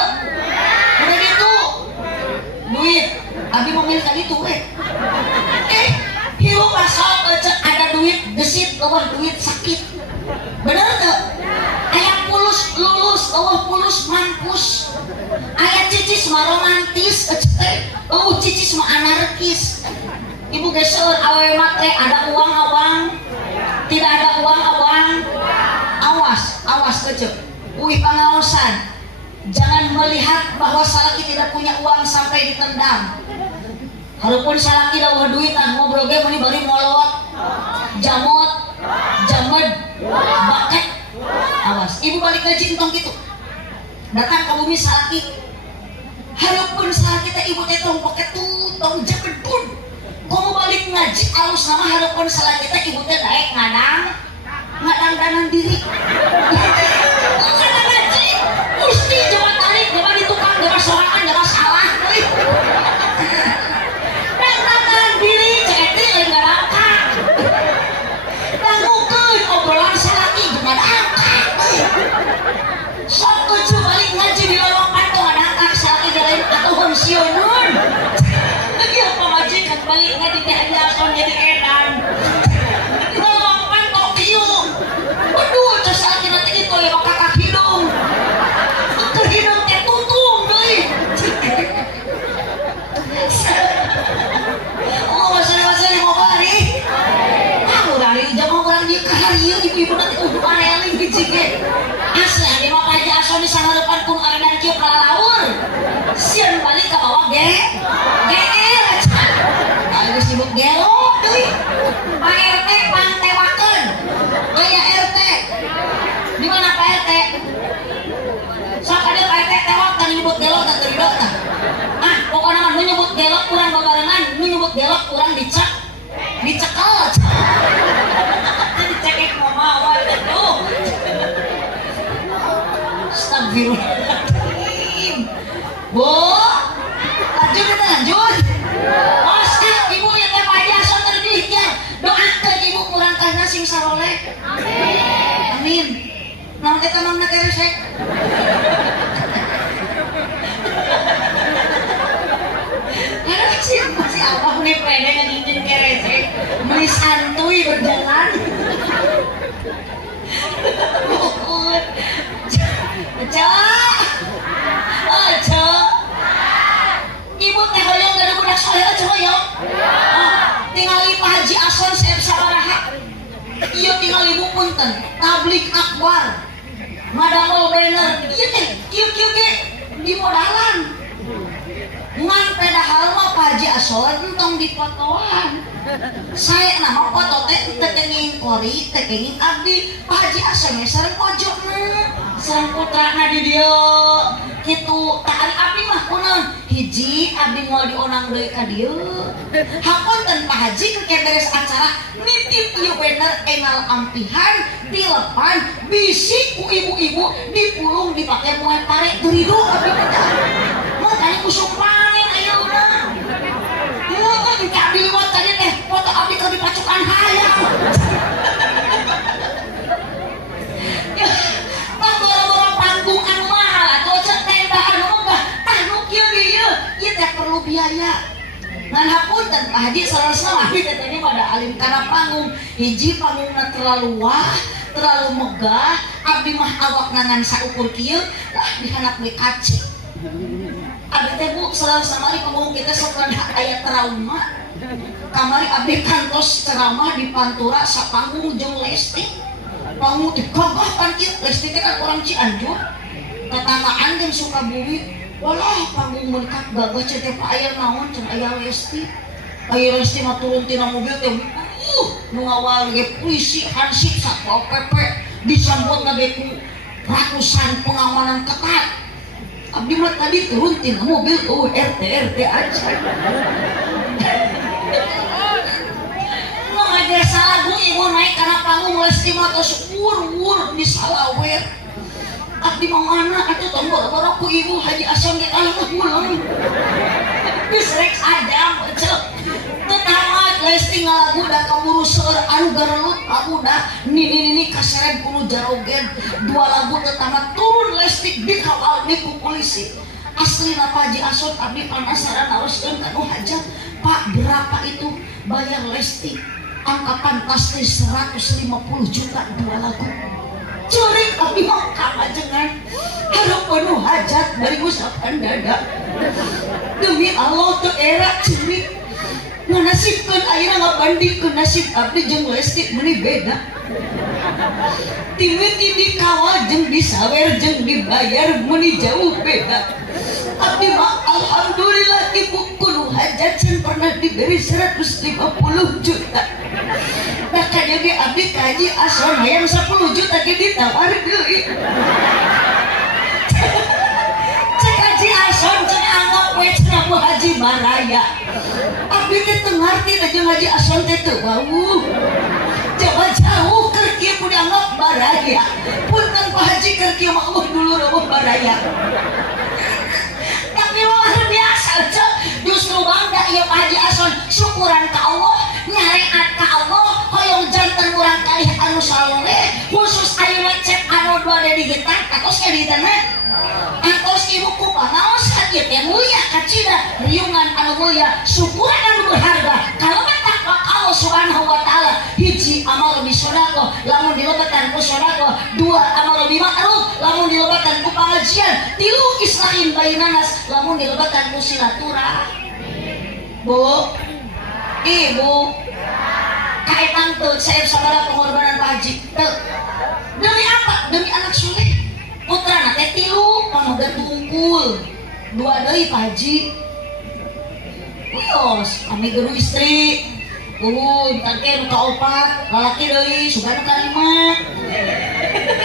udah gitu duit abdi mau milih ka ditu we hirup asal cek ada duit gesit eueuh duit sakit bener teu aya pulus lulus eueuh pulus mampus aya cicis mah romantis cicis mah anarkis ibu geus seueur awewe matre ada uang abang tidak ada uang abang awas kecep uih pangaosan jangan melihat bahwa salaki tidak punya uang sampai ditendang walaupun salaki dawuh duitan ngobrol ge meuni bari molot jamot jamed baket awas ibu balik ngaji entong gitu datang ke bumi salaki harapun salaki teh ibu teh tong pakai tong jepedun kamu balik ngaji alus nama harapun salaki teh ibu teh daek ngadang danan diri ngadang ngaji mesti coba tarik coba ditukang coba sorangan coba salah danan diri ceketi lain garangka dangukeun obrolan salaki jeung angka sok kucu balik ngaji di lorong kantor ada angka salaki lain atau pensiunun lagi apa majikan balik ngaji teh aja langsung jadi edan di lorong kantor kieu aduh terus salaki nanti itu ya kakak hidung ke hidung teh tutung deui oh masih mau bari urang jamu urang di kaharieu ibu-ibu nanti kudu areling hiji ge asli adi mah Haji Ason di sangarepan kun arenan kieu kalalaur sieun balik ka bawah GR geus sibuk gelo deui Pak RT pantewakeun aya RT di mana Pak RT sok ade Pak RT tewak teh nyebut gelo teh teu tah pokona mah nu nyebut gelo urang babarengan nu nyebut gelo urang dicekel dicekek mama waduh astagfirullahaladzim bu lanjut bos ibu yang teh Haji Ason terduit ya doakeun ibu kurang kahna sing saroleh amin naon eta mangna keresek masih apa nih pede ngejin keresek menis santuy berjalan Cok ibu teh hoyong gak ada budak soleh aja hoyong tinggali Pak Haji Ason saya sabaraha iya tinggal ibu punten tablik akbar ngadangol banner iya teh kieu ge di modalan ngan pedahal mah Pak Haji Ason entong dipotoan saya nama foto teh tekenging kori tekenging abdi Pak Haji Ason sareng pojokna sareng putrana di dieu gitu tak abdi mah kunaon hiji abdi moal dionang deui ka dieu hapunten Pak Haji ke beres acara nitip ieu bener engal ampihan dilepan bisi ku ibu-ibu dipulung dipake moe pare terido abdi teh makanya kusuk panen ayeuna abdi liwat tadi teh foto abdi keur dipacukan hayang panggung anu mahal atau tenda anu enggak anu kieu dieu ieu teh perlu biaya ngan hapunten Pak Haji salah-salah abdi teh tadi pada alim kana panggung hiji panggungna terlalu wah terlalu megah abdi mah awak ngangan saukur kieu lah dihanak beli kaci abdi teh bu salah-salah mari panggung kita sok rada aya trauma kamari abdi kantos ceramah di Pantura sapanggung jeung Lesti panggung digagah kan kieu Lesti teh kan orang Cianjur tetamaan jeung Sukabumi walah panggung mendekat gagah teh Pak aya naon cenah aya Lesti mah turun tina mobil teh nu ngawal ge polisi hansip satpol pp disambutna ge ku ratusan pengamanan ketat abdi mah tadi turun tina mobil RT aja ngajar salagu ibu naik karena panggung Lesti mah tos wur di salawer abdi mau mana atuh tong boro-boro ku ibu Haji Ason ge kalah pulang geus rek adam ceu teu tamat Lesti ngalagu da kaburu seueur anu garelut abuda nini kaseret kudu jarogen dua lagu teu tamat turun Lesti dikawal ku polisi aslina Pak Haji Ason abdi penasaran naroskeun ka nu hajat Pak berapa itu bayar Lesti angka fantastis 150 juta dua lagu curik abdi mah kamajengan hareup penuh hajat dari usapan dada demi Allah teu era curik nganasibkeun ayeuna ngabandingkeun nasib abdi jeung Lesti meuni beda timiti dikawal jeung disawer jeung dibayar meuni jauh beda abdi mah alhamdulillah ibu kudu hajat can pernah diberi 150 juta nah kaya ge abdi kaji Ason hayang 10 juta ge ditawar deui cek Haji Ason cek anggap we cenah Bu Haji Baraya abdi teh teu ngarti da jeung Haji Ason teh teu bau coba jauh keur kieu kudu anggap Baraya punten Pak Haji keur kieu mah dulu eueuh Baraya luar biasa cek justru bangga ieu Pak Haji Ason syukuran ka Allah nyareat ka Allah hoyong janten urang kalih anu saleh khusus ayeuna cek anu dua di digital atos editana atos ibu ku pangaos ieu teh mulia kacida riungan anu mulia syukuran anu berharga kalawan takwa Allah subhanahu wa taala hiji amal lebih sedekah lamun dilebatan ku sedekah dua amal lebih ma'ruf lamun dilebatan ku pengajian tilu islahin bainanas lamun dilebatan ku silaturahmi Bu ibu kaetan teu saeb sabaraha pengorbanan Pak Haji teu demi apa demi anak soleh putrana teh tilu pamagat unggul dua deui Pak Haji wios kami guru istri ntar ke nu kaopat lalaki deui suga nu kalima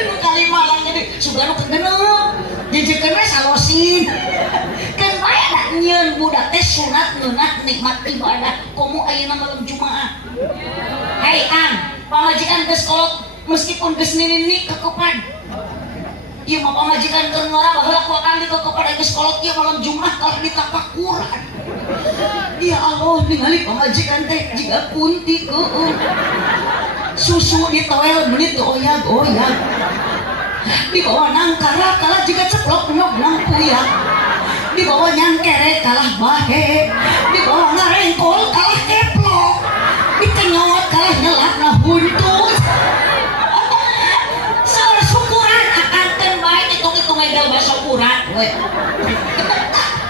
nu kalima lang jadi suga nu kagenep jejekeun salosin kan bae da nyieun budak teh sunat ngeunah nikmat ibadah komo ayeuna malam Jumaah hai ang pamajikan geus kolot meskipun geus nini kekepan ieu mah pamajikan keur ngora baheula ku akang di kekepan geus kolot ieu malam Jumaah kalau ditapak Quran ya Allah ningali pamajikan teh jiga kunti susu ditoel menit oyag-oyag di bawah nangkara kalah juga ceplok nang puyang di bawah nyangkere kalah bahe di bawah ngarengkol kalah keplok di kenyawat kalah nyelakna buntut salah syukuran akan baik hitung-hitung aja bahasa kurat we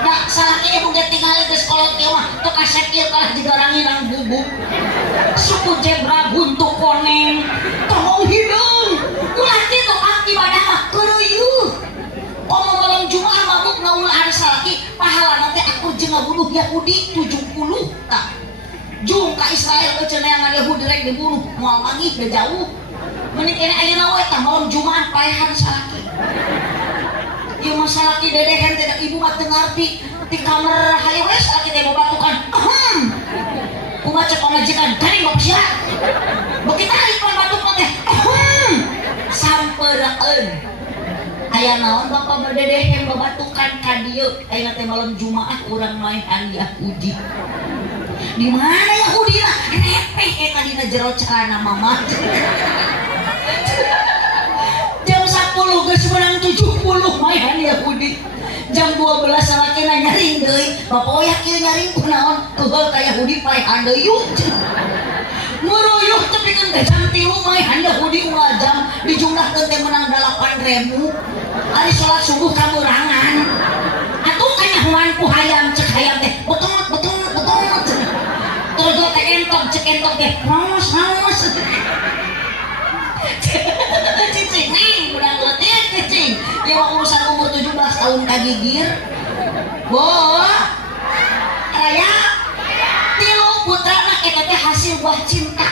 nah salahnya ibu gak tinggal di sekolah kieu mah teu kasep ieu kalah digarangi nang bubuk suku zebra buntu koneng tolong hidung ulah kitu kang ibadah mah keureuh komo malam Jumaah mabuk na ulah ada salaki pahala teh akur jeung ngabunuh Yahudi 70 tah jung ka Israel cenah yang Yahudi rek dibunuh moal mangih da jauh mending kene ayeuna we tah malam Jumaah paehan salaki Ieu masalah ki dedehan teh ibu mah teu ngarti di kamar hayu we salaki teh babatukan. Kumaha cek pamajikan gering bapak sia. Beuki tadi pan batuk teh. Sampeureun. Aya naon bapak badedehem babatukan ka dieu. Ayeuna teh malam Jumaah urang maehan Yahudi. Di mana Yahudi lah? Repeh eta dina jero celana mama. Jam 10 geus menang 70 maehan Yahudi. Jam 12 salakina nyaring deui. Bapak oyak kieu nyaring kunaon? Keheul ka Yahudi paehan deui yuk. Muruyuh tepikeun teh jam 3 maehan Yahudi ulah jam dijumlahkeun teh menang 8.000. Ari salat subuh kamurangan. Atuh kanyahoan ku hayam cek hayam teh. Betul. Terus gue cek entok deh, raus. Cicing, nih, udah ngeliat cicing. Ya urusan umur 17 tahun kagigir. Raya, tilu putra nak eta teh hasil buah cinta.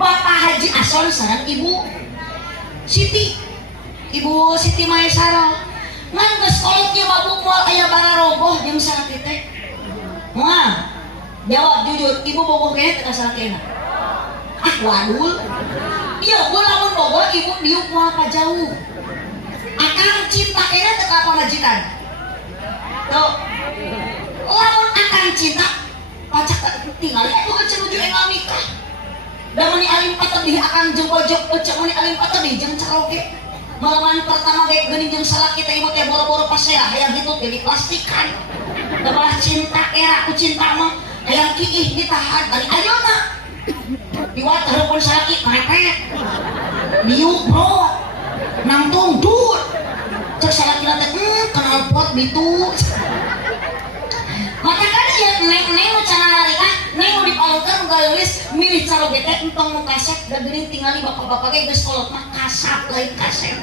Bapak Haji Ason sareng Ibu Siti Maesaro. Ngan geus kolot ieu mabuk moal aya bara roboh jeung salaki teh. Moal jawab jujur, ibu bogoh kene teh kasalakena. Wadul. Iya, gua lamun bogoh ibu diuk moal ka jauh. Akang cinta kene teh ka pamajikan. Tuh. Lamun akang cinta pacak tinggal atuh cenah enggal nikah. Da meni alim patebih akang jeung bojok ecek meni alim patebih jeung caroge. Malaman pertama ge geuning jeung salaki teh ibu teh boro-boro pasea hayang hitut jadi plastikan. Da balah cinta era ku cinta mah hayang kiih ditahan dari ayeuna. Diwat hareupeun salaki karepet. Diuk bro. Nangtung dut. Cek salakina teh kenal pot bitu. Maka kan ya neng nu cenah larika, neng nu dipaleukeun geulis milih caroge teh entong nu kaset da geuning tingali bapak-bapak ge geus kolot mah kasap lain kaset.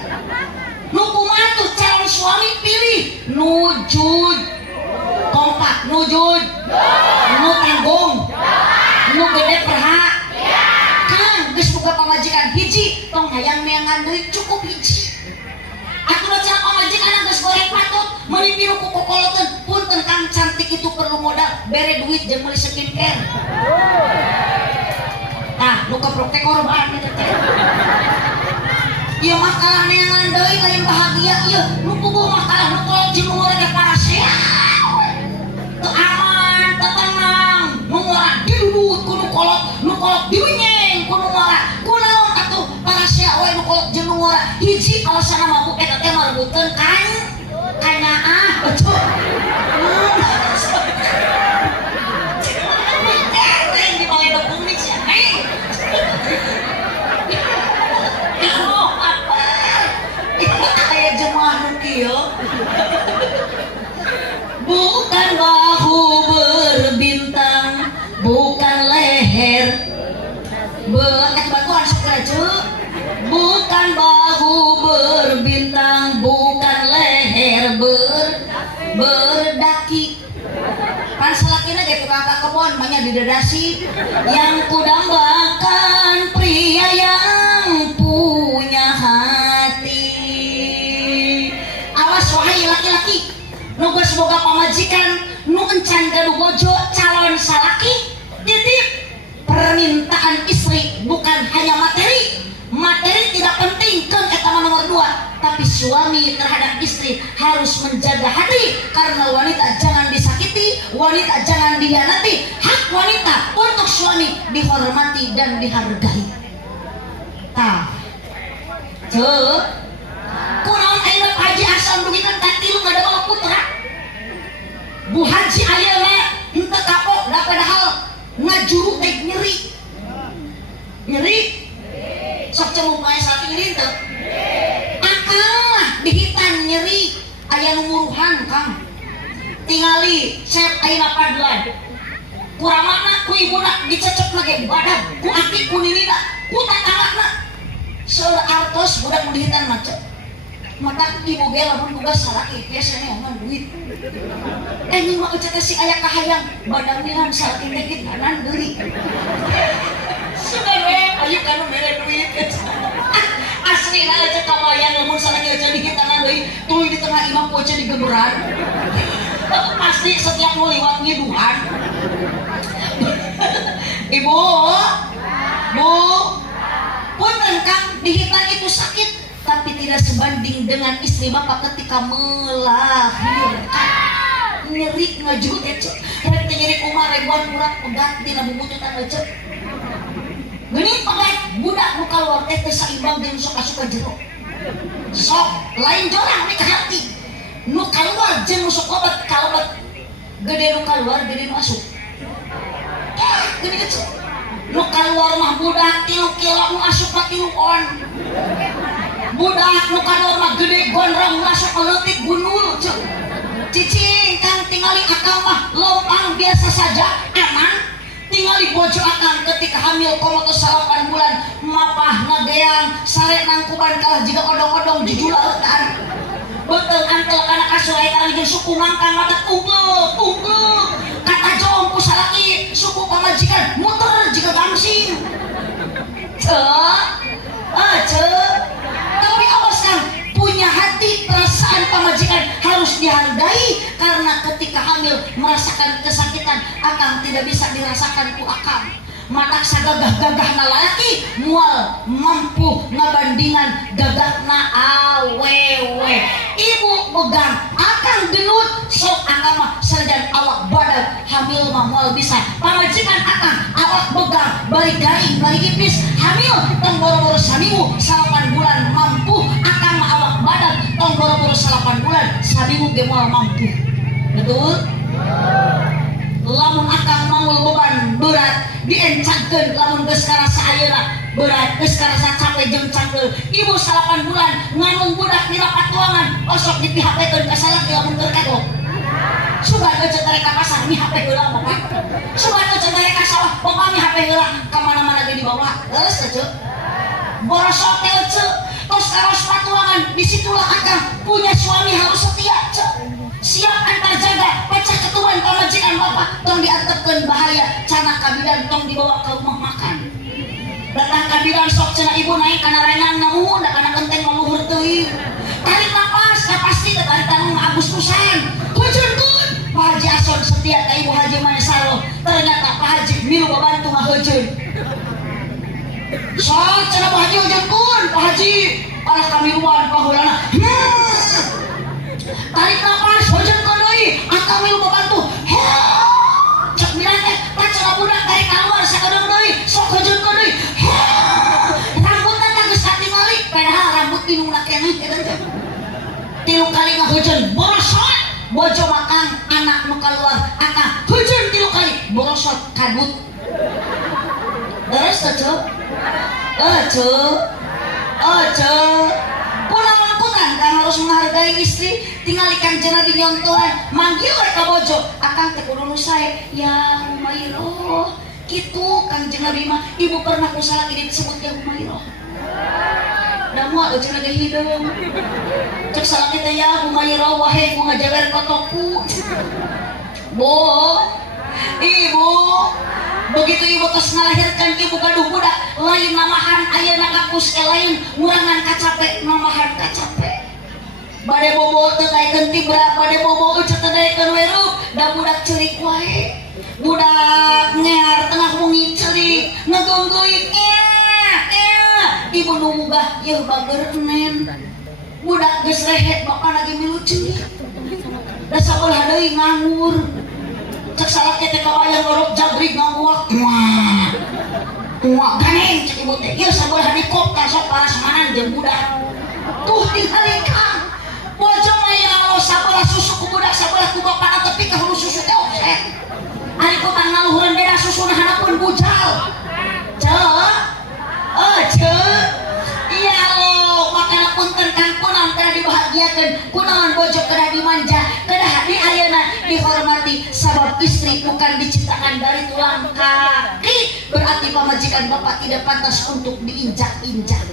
Nu kumaha tuh calon suami pilih nujud. Kompak nujud. Nu tanggung. Nu gede perha. Kan geus boga pamajikan hiji tong hayang meangan deui cukup hiji. Aku udah cak pamajikan geus goreng patut meuni piru ku kokoloteun punten Kang cantik itu perlu modal bere duit jeung meuli skincare. Tah nu keprok teh korban kitu teh. Ieu mah kaneangan deui lain bahagia ieu nu puguh mah kalah nu kolot jeung nu teh parasea. Teu aman, teu tenang, nu ngora diludut ku nu kolot diwenyeng ku nu ngora. Kunaon atuh parasea we nu kolot jeung nu ngora? Hiji alasanna mabuk eta teh marebutkeun kanaan betul. Di balai dukung nih sih, apa? Kayak jemaah nu kieu. Bukan bahu berbintang, bukan leher. Batuan sakraju. Bukan bahu berbintang, bukan leher berdaki. Pan salakina ge tukang ka kebon banyak didedasi. Yang kudambakan pria yang punya hati. Awas wahai laki-laki, nu geus boga pamajikan, nu encan gaduh bojo calon salaki, titip permintaan istri bukan hanya materi. Materi tidak penting kan eta nomor 2, tapi suami terhadap istri harus menjaga hati karena wanita jangan disakiti, wanita jangan dihianati. Hak wanita untuk suami dihormati dan dihargai. Tah. Ceu. Kunaon ayeuna Haji Hasan dugikan ka 3 ngadawa putra. Bu Haji ayeuna henteu kapok da padahal ngajuru teh nyeri. Sok cemuk main saat ini teu. Akang mah dihitan nyeri aya nu muruhan Kang. Tingali set ayeuna padlan. Kuramana ku ibuna dicecep lagi badan, ku aki ku nirina, ku tatalana. Seueur artos budak nu dihitan macet. Mata ibu ge lamun boga salaki biasana ngomong duit. Anjing mah ecet si aya kahayang badamihan salaki teh gitanan deui. Sudah ayo kan mere duit. Asli na aja kamayang lamun salaki aja di kita deui tuluy di tengah imam poce digeberan. Pasti setiap mau liwat ngiduhan. Ibu, Bu, punten Kang, dihitan itu sakit, tapi tidak sebanding dengan istri bapak ketika melahirkan. Nyeri ngajut ya cek, rek nyeri kumar ribuan kurang pegat dina bubuntutan aja. Gini pegat budak nu kaluar teh teu saimbang jeung sok asup ka jero. Sok lain jorang nih ke hati. Nu kaluar jeung nu sok obat kalobat gede nu kaluar gede nu asup. Gini kecil. Nu kaluar mah budak 3 kilo nu asup ka 3 on. Budak nu kaluar mah gede gondrong nu asup ka leutik gunul ceu. Cicing Kang tingali akang mah lopang biasa saja aman. Tingali bojo akang ketika hamil komoto 8 bulan mapah ngageang sare nangkuban kalah jiga odong-odong jujulautan. Betul antel anak asuh eta jeung suku mangkang mata unggul kata jong ku salaki suku pamajikan muter jiga gangsing. Tapi awas Kang, punya hati perasaan pamajikan harus dihargai karena ketika hamil merasakan kesakitan akang tidak bisa dirasakan ku akang. Matak sagagah-gagahna lalaki mual mampu ngabandingan gagahna awewe. Ibu pegang akang genut sok akang mah sarjan awak badan hamil mah mual bisa. Pamajikan akang awak begang bari garing bari ipis hamil tong boro-boro saminggu 8 bulan mampu akang mah awak badan tong boro-boro 8 bulan saminggu ge moal mampu. Betul? Lamun akang mangul beban berat diencangkeun lamun geus karasa ayeuna berat geus karasa capek jeung cangkeul ibu 8 bulan nganung budak dina patuangan osok dipihapekeun ka salaki lamun keur kagok sugan eceuk tarek ka pasar mi hape heula bapak sugan eceuk tarek ka sawah bapak mi hape heula ka mana-mana ge dibawa geus eceuk borosok teh eceuk tos karos patuangan disitulah akang punya suami harus setia ceuk siap antar jaga pecah ketuban pamajikan bapak tong diantepkeun bahaya canak kabidan tong dibawa ke rumah makan datang kabidan sok cenah ibu naik kana renang namun da kana genteng maluhur teuing tarik napas pasti tarik tanggung Agustusan hujeunkeun Pak Haji Ason setia ka Ibu Haji Maesaro ternyata Pak Haji milu babantu ngahujeun sok cenah Pak Haji hujeunkeun Pak Haji alah kamiluan paheulana tarik napas hujeunkeun deui akang milu babantu cek bilang teh pacara budak tarik keluar sakedeung deui sok hujeunkeun deui rambutna teh geus katingali padahal rambut inungna keneh eta teh 3 kali ngahujeun borosot bojo makang anak nu kaluar akang hujeun 3 kali borosot kadut beres teh ceuk pulang angkutan kan harus menghargai istri tinggal ikan jena di nyontohan manggil ka bojo akang teh kudu nu sae ya Humayroh kitu Kang jeung Nabi mah ibu pernah ku salaki disebut ya Humayroh da moal cenah ge hideung cek salaki teh ya Humayroh wahai ku ngajawer kotokku ibu begitu ibu tos ngalahirkan ibu gaduh budak lain namahan ayeuna kapus lain ngurangan kacapek namahan kacapek bade bobo teu daekeun tibra bade bobo teu daekeun werup da budak ceurik wae budak ngear tengah wengi ceurik ngegonggoin ibu nu munggah yeuh bager enen budak geus rehet bapak lagi milu ceurik da sabelah deui nganggur cek salaki teh kawayang gorok jabrig ngawak wah ganeng cek ibu teh ieu sabelah dikop ka sok parasmanan jeung budak tuh tingali Kang bojo mah ya Allah sabelah susu ku budak sabelah ku bapana tepi ka hulu susu teh offset ari ku tang ngaluhureun beda susuna hanapeun bujal ceuk iya Allah makana punten Kang kunaon teh dibahagiakeun kunaon bojo kedah dimanja kedah di ayeuna dihormati sabab istri bukan diciptakan dari tulang kaki berarti pamajikan bapak tidak pantas untuk diinjak-injak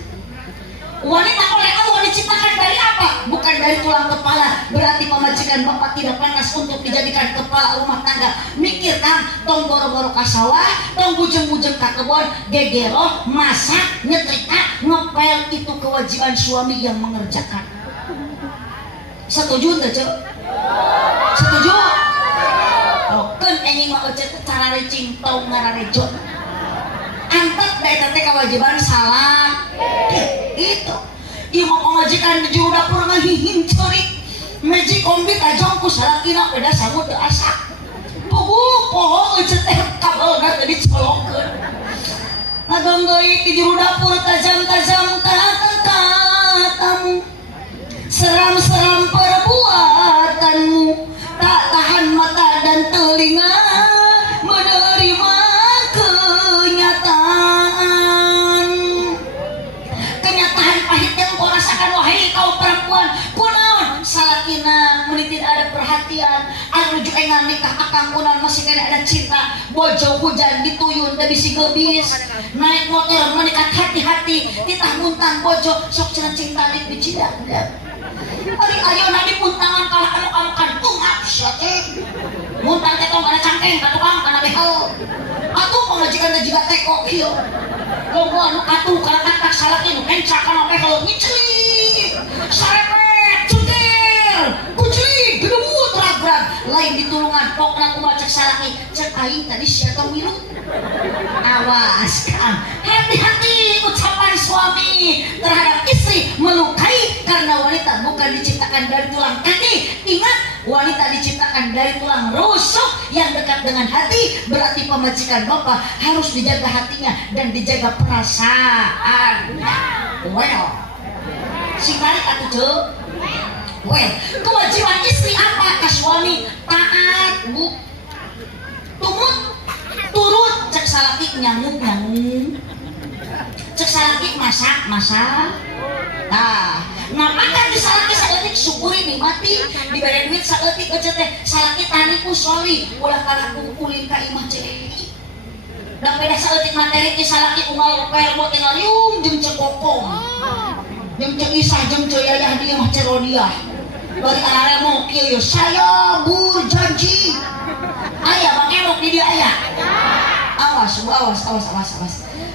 wanita oleh Allah diciptakan dari apa? Bukan dari tulang kepala berarti pamajikan bapak tidak pantas untuk dijadikan kepala rumah tangga mikir Kang tong boro-boro ka sawah tong bujeng-bujeng ka kebon gegeroh masak nyetrika ngepel itu kewajiban suami yang mengerjakan Setuju teh cek? Setuju? Oh, kan anjing mah cek cara recing tau ngararejo. Antep da eta teh kewajiban salah. Itu. Ieu mah pamajikan di juru dapur ngahihin ceurik. Meji kombit ajong ku salakina beda sangu teu asa. Pugu poho cek teh kabelna teh dicolongkeun. Agam deui di juru dapur tajam-tajam kata-katamu. Seram-seram perbuatanmu, tak tahan mata dan telinga menerima kenyataan. Kenyataan pahit yang kau rasakan wahai kau perempuan. Kunaon salakina menitin ada perhatian. Anu juga engan nikah akang kunaon masih kena ada cinta. Bojo hujan dituyun dan bisi gebis. Naik motor menikat hati-hati. Titah muntang bojo sok cenah cinta dik bicidak. Ari ayeuna di puntangan kalah anu kantung apsyate. Muntang teh tong kana cangkeng ka tukang kana behel. Atuh pamajikan teh jiga teko kieu. Loba anu atuh kana katak salaki nu kencak kana behel ngicli. Sarepet cutir. Kucing gedebut ragrag lain ditulungan pokna kumaha cek salaki cek aing tadi sia tong milu. Awas Kang, hati-hati ucapan suami terhadap istri melukai karena wanita bukan diciptakan dari tulang kaki. Ingat, wanita diciptakan dari tulang rusuk yang dekat dengan hati. Berarti pemajikan bapak harus dijaga hatinya dan dijaga perasaannya. Well, singkari atuh ceu. Well, kewajiban istri apa ke suami? Taat, Bu. Tumut, turut. Cek salaki nyamuk, cek salaki masak. Nah makan di salaki saeutik syukuri nikmati diberi duit saeutik ece teh salaki taniku soli ulah kana kumpulin ka imah cek. Da beda saeutik materi ti salaki unggal permo tinggal yung jeung cek kokong. Jeung cek Isah jeung cek Yayah di imah Cerodiah. Bari arare mo kieu saya berjanji. Aya bang emok di dia aya. Awas.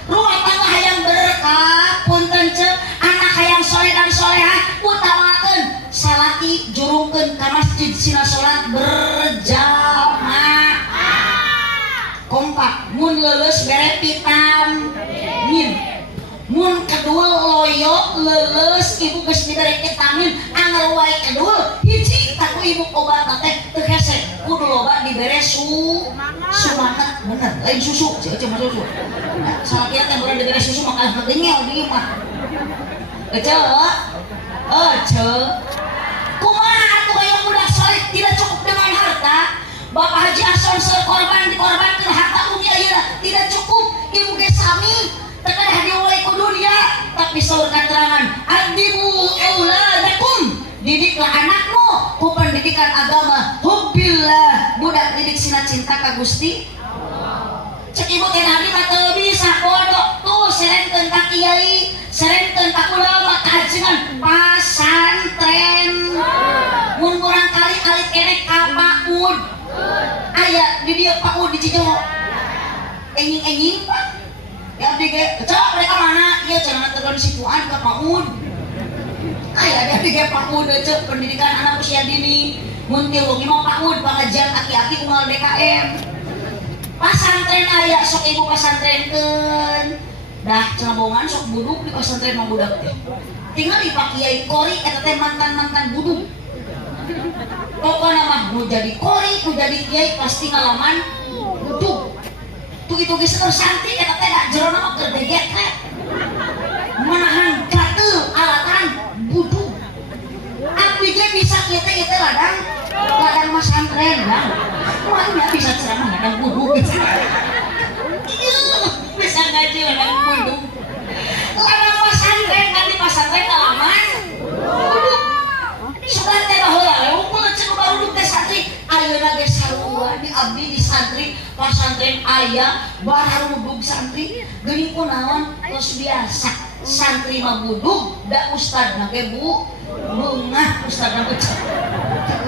Rumah tangga hayang berkah, punten cek anak hayang soleh dan solehah, utamakeun salaki jurungkeun ka masjid sina salat berjamaah. Kompak, mun leuleus bere pitam, mun kedul loyo leuleus ibu geus dibere vitamin anggar wae kedul hiji taku ibu obat teh teu hese kudu loba dibere sumangat bener lain susu cuma susu. Nah, salaki teh urang dibere susu makalah ngedengel di imah. Ece kumaha atuh aya budak saleh tidak cukup dengan harta. Bapak Haji Ahsan sekorban dikorbankeun harta ugi ayeuna tidak cukup ibu ge sami tekadah diulai ku dunia tapi saur katerangan adibu auladakum didiklah anakmu ku pendidikan agama hubbillah budak didik sina cinta ka Gusti cek ibu teh nabi mah teu bisa kodok tuh serenkeun ka kiai serenkeun ka ulama kajengan pasantren mun kurang kali alit keneh ka PAUD aya di dieu PAUD di Cijoho enjing Pak ya abdi ge cok mereka mana ieu cenah tegon situan ka PAUD aya di ge PAUD cek pendidikan anak usia dini mun tilu mah PAUD pengajian aki-aki unggal DKM pasantren aya sok ibu pasantrenkeun dah celabongan sok buduk di pasantren mah budak teh tinggal di Pak Kiai Kori eta teh mantan buduk pokona mah nu jadi kori nu jadi kiai pasti ngalaman buduk tuh itu geus santri eta teh da jerona mah keur deget teh menahan gatel alatan buduk abdi ge bisa kieu teh ladang masantren bang wah bisa ceramah ladang buduk bisa ngaji ladang buduk ladang masantren kan di pasantren ngalaman buduk sugan teh baheula leuweung cek baru duk teh santri ayeuna ge sarua di abdi di santri pasantren aya barudug santri geuning kunaon tos biasa santri mah budug da ustadna ge bu bungah ustadna becek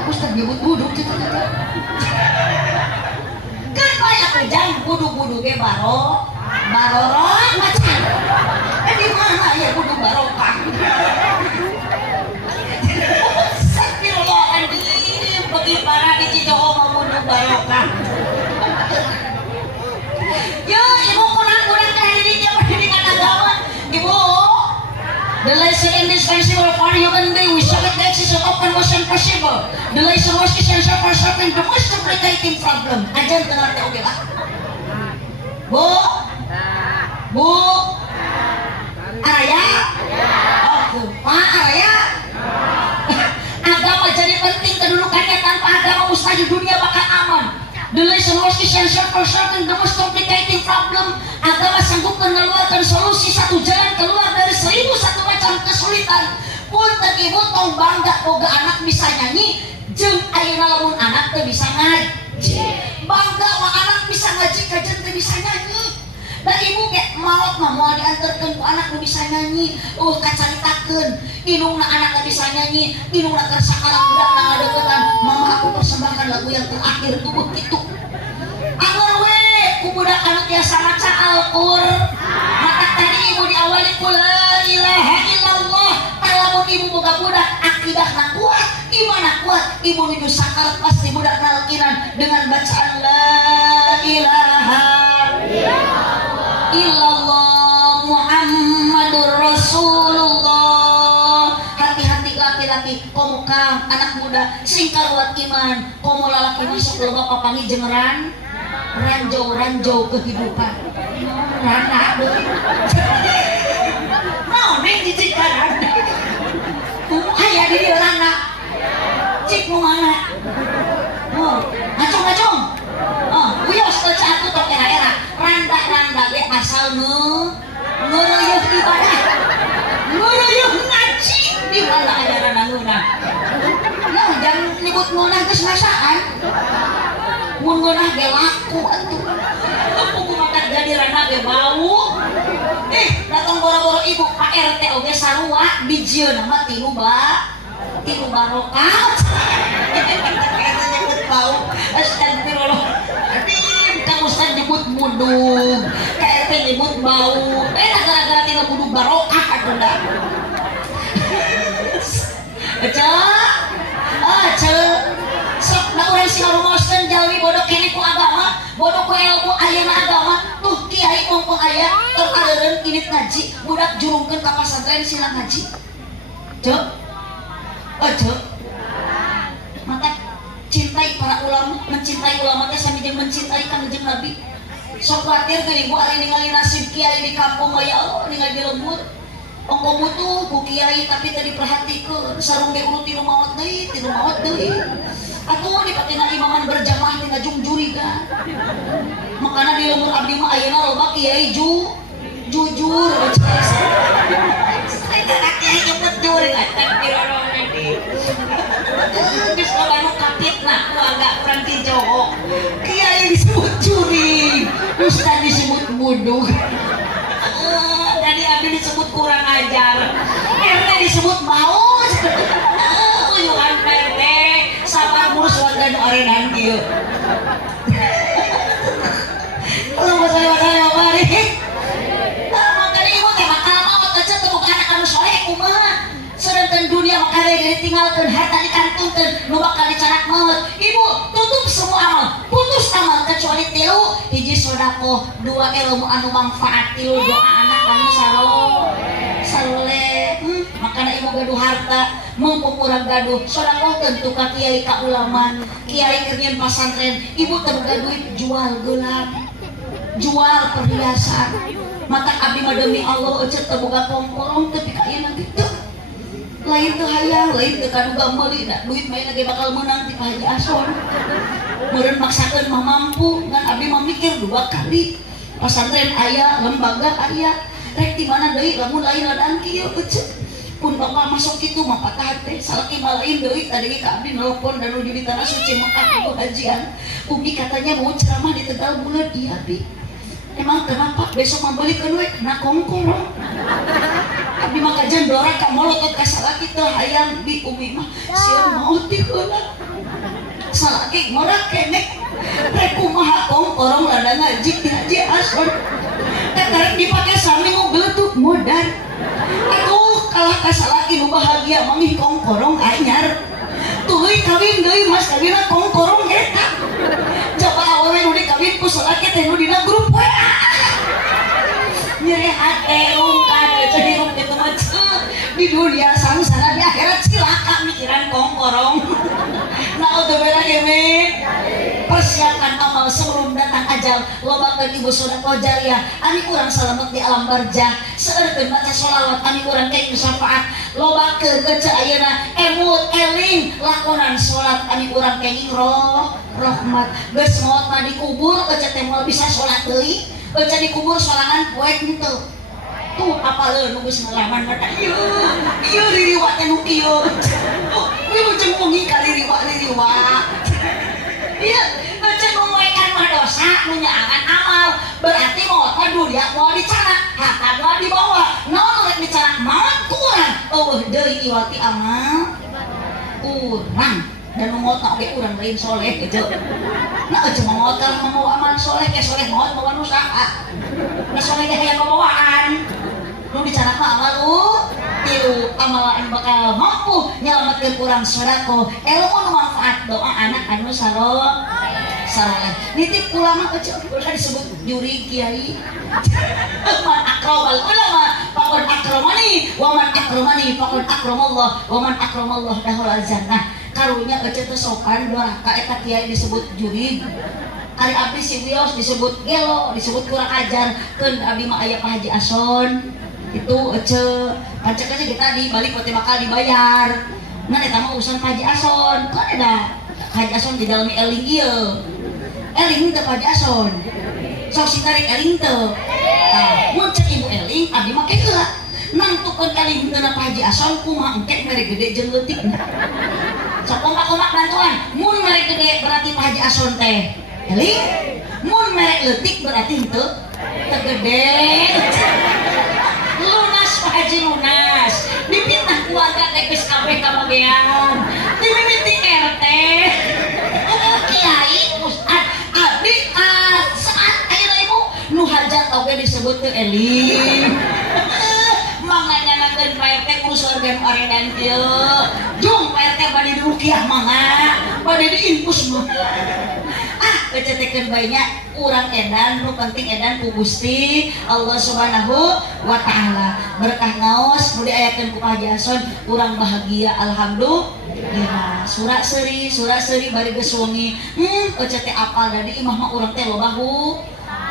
ustad nyebut budug kitu kan bae atuh jang budug-budug ge barorok macan di mana ya budug barokah The lesson in this festival of our human day, we saw that the existence of open was impossible. The lesson was essential for solving the most complicated problem. Ajan tengah tahu lah. Bu, Bu, Araya, oh, Pak Araya. Agama jadi penting, kedudukannya tanpa agama mustahil dunia bakal aman. The lesson was essential for solving the most complicated problem. Agama sanggup mengeluarkan solusi satu jalan keluar dari 1001 macam kesulitan. Punten ibu tong bangga boga anak bisa nyanyi, jeung ayeuna lamun anak teu bisa ngaji. Bangga mah anak bisa ngaji kajen teu bisa nyanyi. Dan ibu kayak maot mah mau diantarkan ku anak nu bisa nyanyi. Kacaritakeun inungna anak nu bisa nyanyi, inungna keur sakalang budak na ngadeukeutan. Mama aku persembahkan lagu yang terakhir tubuh kitu. Anggur we ku budak anu tiasa maca Al-Qur'an. Maka tadi ibu diawali ku la ilaha illallah. Lamun ibu boga budak akidahna kuat, imanna kuat, ibu nuju sakarat pasti budak nalkinan dengan bacaan la ilaha illallah Muhammadur Rasulullah. Hati-hati laki-laki, komo kang anak muda sing kaluat iman, komo lalaki masuk loba papangi jengeran ranjau kehidupan. Rana naon neng dicikaran aya di dieu rana cik nu mana acung uyos teu caatu tok era randa ge asal ngeureuh ibadah ngeureuh ngaji di mana ajaran ngeunah nah jangan nyebut ngeunah geus masaan mun ngeunah ge laku atuh pugu makan jadi rana ge bau datang boro-boro ibu Pak RT oge sarua bijieun mah tilu barokah kata nyebut bau astagfirullah kamu ustaz nyebut mudug KRT nyebut bau gara-gara tilu mudug barokah atuh da sok na urang sing ngarumoskeun jalmi bodoh kene ku agama, bodoh ku ilmu ayeuna agama, tuh kiai mumpung aya keur aleureun kinit ngaji, budak jurungkeun ka pasantren silang ngaji. Cek. Cek. Mata cintai para ulama, mencintai ulama teh sami jeung mencintai Kangjeng Nabi. Sok khawatir teh ibu ari ningali nasib kiai di kampung ya Allah ningali di lembur. Ongko butuh ku kiai tapi tadi perhatikeun sarung ge urut tilu maot deui. Atuh dipatina imaman berjamaah tina jungjurigan. Makana di lembur abdi mah ayeuna loba kiai jujur. Saya kiai nyebut jujur astagfirullah. Geus loba nu kapitna ku agak urang ti Jawa. Kiai disebut juri, ustaz disebut mudug. Tadi abdi disebut kurang ajar, RT disebut mau, uyuhan RT, sabar ngurus warga nu arenan kieu. Kalau saya mari, makanya ibu teh bakal maot aja teu boga anak anu soleh kumaha. Sedangkan dunia makanya ditinggalkeun harta dikantungkeun nu bakal dicarak maut. Ibu tutup semua amal, putus amal kecuali tilu, hiji sodaqoh, dua ilmu anu manfaat, tilu doa anak anu saleh. Makanya ibu gaduh harta, mumpung urang gaduh sodaqoh tentu ka kiai ka ulama, kiai keur nyieun pasantren, ibu teu boga duit jual gelang, jual perhiasan. Mata abdi mah demi Allah eceut teu boga kongkorong tapi ka ieu nanti teu lain tuh hayang, lain tuh kaduga meuli da duit main lagi bakal menang ti Haji Ason. Meureun maksakeun mah mampu, ngan abdi mah mikir 2 kali. Pasantren aya, lembaga aya, rek di mana deui lamun lain ladang kieu eceut. Pun bapak masuk kitu mah patah hate, salaki mah lain deui tadi ka abdi nelpon dan nuju di tanah suci Mekah ibu hajian. Umi katanya mau ceramah di Tegal bulan iya bi. Emang kenapa besok membelikan we na kongkorong abdi mah kajian dora ka molotot ka salaki teu hayang bi umi mah sieun maot ti heula salaki ngora kenek rek kumaha kongkorong lada ngaji ti Haji Ason katarek dipake sami ngogeletuk modar atuh kalah ka salaki nu bahagia mangih kongkorong anyar tuluy kawin deui mas kawinna kongkorong eta coba awewe nu dikawin ku salaki teh nu dina grup WA nyeri hate rungkan jadi rung kitu mah di dunia samsara, di akhirat silaka mikiran kongkorong. Naudzubillah min. Persiapkan amal sebelum datang ajal. Lobakeun ibu sedekah jariah ani urang salamet di alam barzah. Seueurkeun maca sholawat ani urang kenging syafaat. Lobakeun ke ayeuna emut eling lakonan salat ani urang kenging rahmat. Geus maot mah dikubur ece teh moal bisa salat deui. Ece dikubur sorangan poek henteu. Tuh apaleun nu geus ngalaman mata ieu ririwa teh nu kieu. Ieu jeung wengi ka ririwa. Iya, macam menguaikan mah dosa, menyaangan amal. Berarti mau apa dunia mau dicanak, harta mau dibawa, nolak dicanak, mau kurang. Oh, dari iwati amal kurang. Dan mau tak kurang lain soleh itu. Nah, cuma mau amal soleh, soleh mau usaha. Nah, solehnya yang bawaan. Nu dicanak mah amal tilu amalan bakal mampu nyelamatkan kurang sedekah ilmu manfaat doa anak anu saleh nitip ulama kecil ulah disebut juri kiai man akramal ulama faqad akramani wa man akramani faqad akramallah wa man akramallah dahul jannah karunya kecil teh sopan doraka eta kiai disebut juri kali abdi si wios disebut gelo disebut kurang ajar keun abdi mah aya Pak Haji Ason itu pajak aja kita tadi balik pasti bakal dibayar. Nah eta mah urusan Pak Haji Ason kan ada Haji Ason di dalam eling ieu eling teh Pak Haji Ason sok si tarik eling teh mun cek ibu eling abdi make heula nantukeun eling teh Pak Haji Ason kumaha engke mere gede jeung leutik sok kompak-kompak bantuan mun mere gede berarti Pak Haji Ason teh eling mun mere leutik berarti henteu tegede lunas Pak Haji lunas dipitnah keluarga tekis kabeh kabagean dimimiti RT kiai ustad abdi saat ayeuna ibu nu hajat oge disebut teu eling manganya nakeun Pak RT urus organ aredan kieu jung Pak RT bade dirukiah mangga bade diinfus mah kecetekeun bayinya urang edan nu penting edan ku Gusti Allah Subhanahu wa taala berkah ngaos nu diayakeun ku Pak Haji Ason urang bahagia alhamdulillah surah seuri bari geus wengi ece teh apal dari imah mah urang teh loba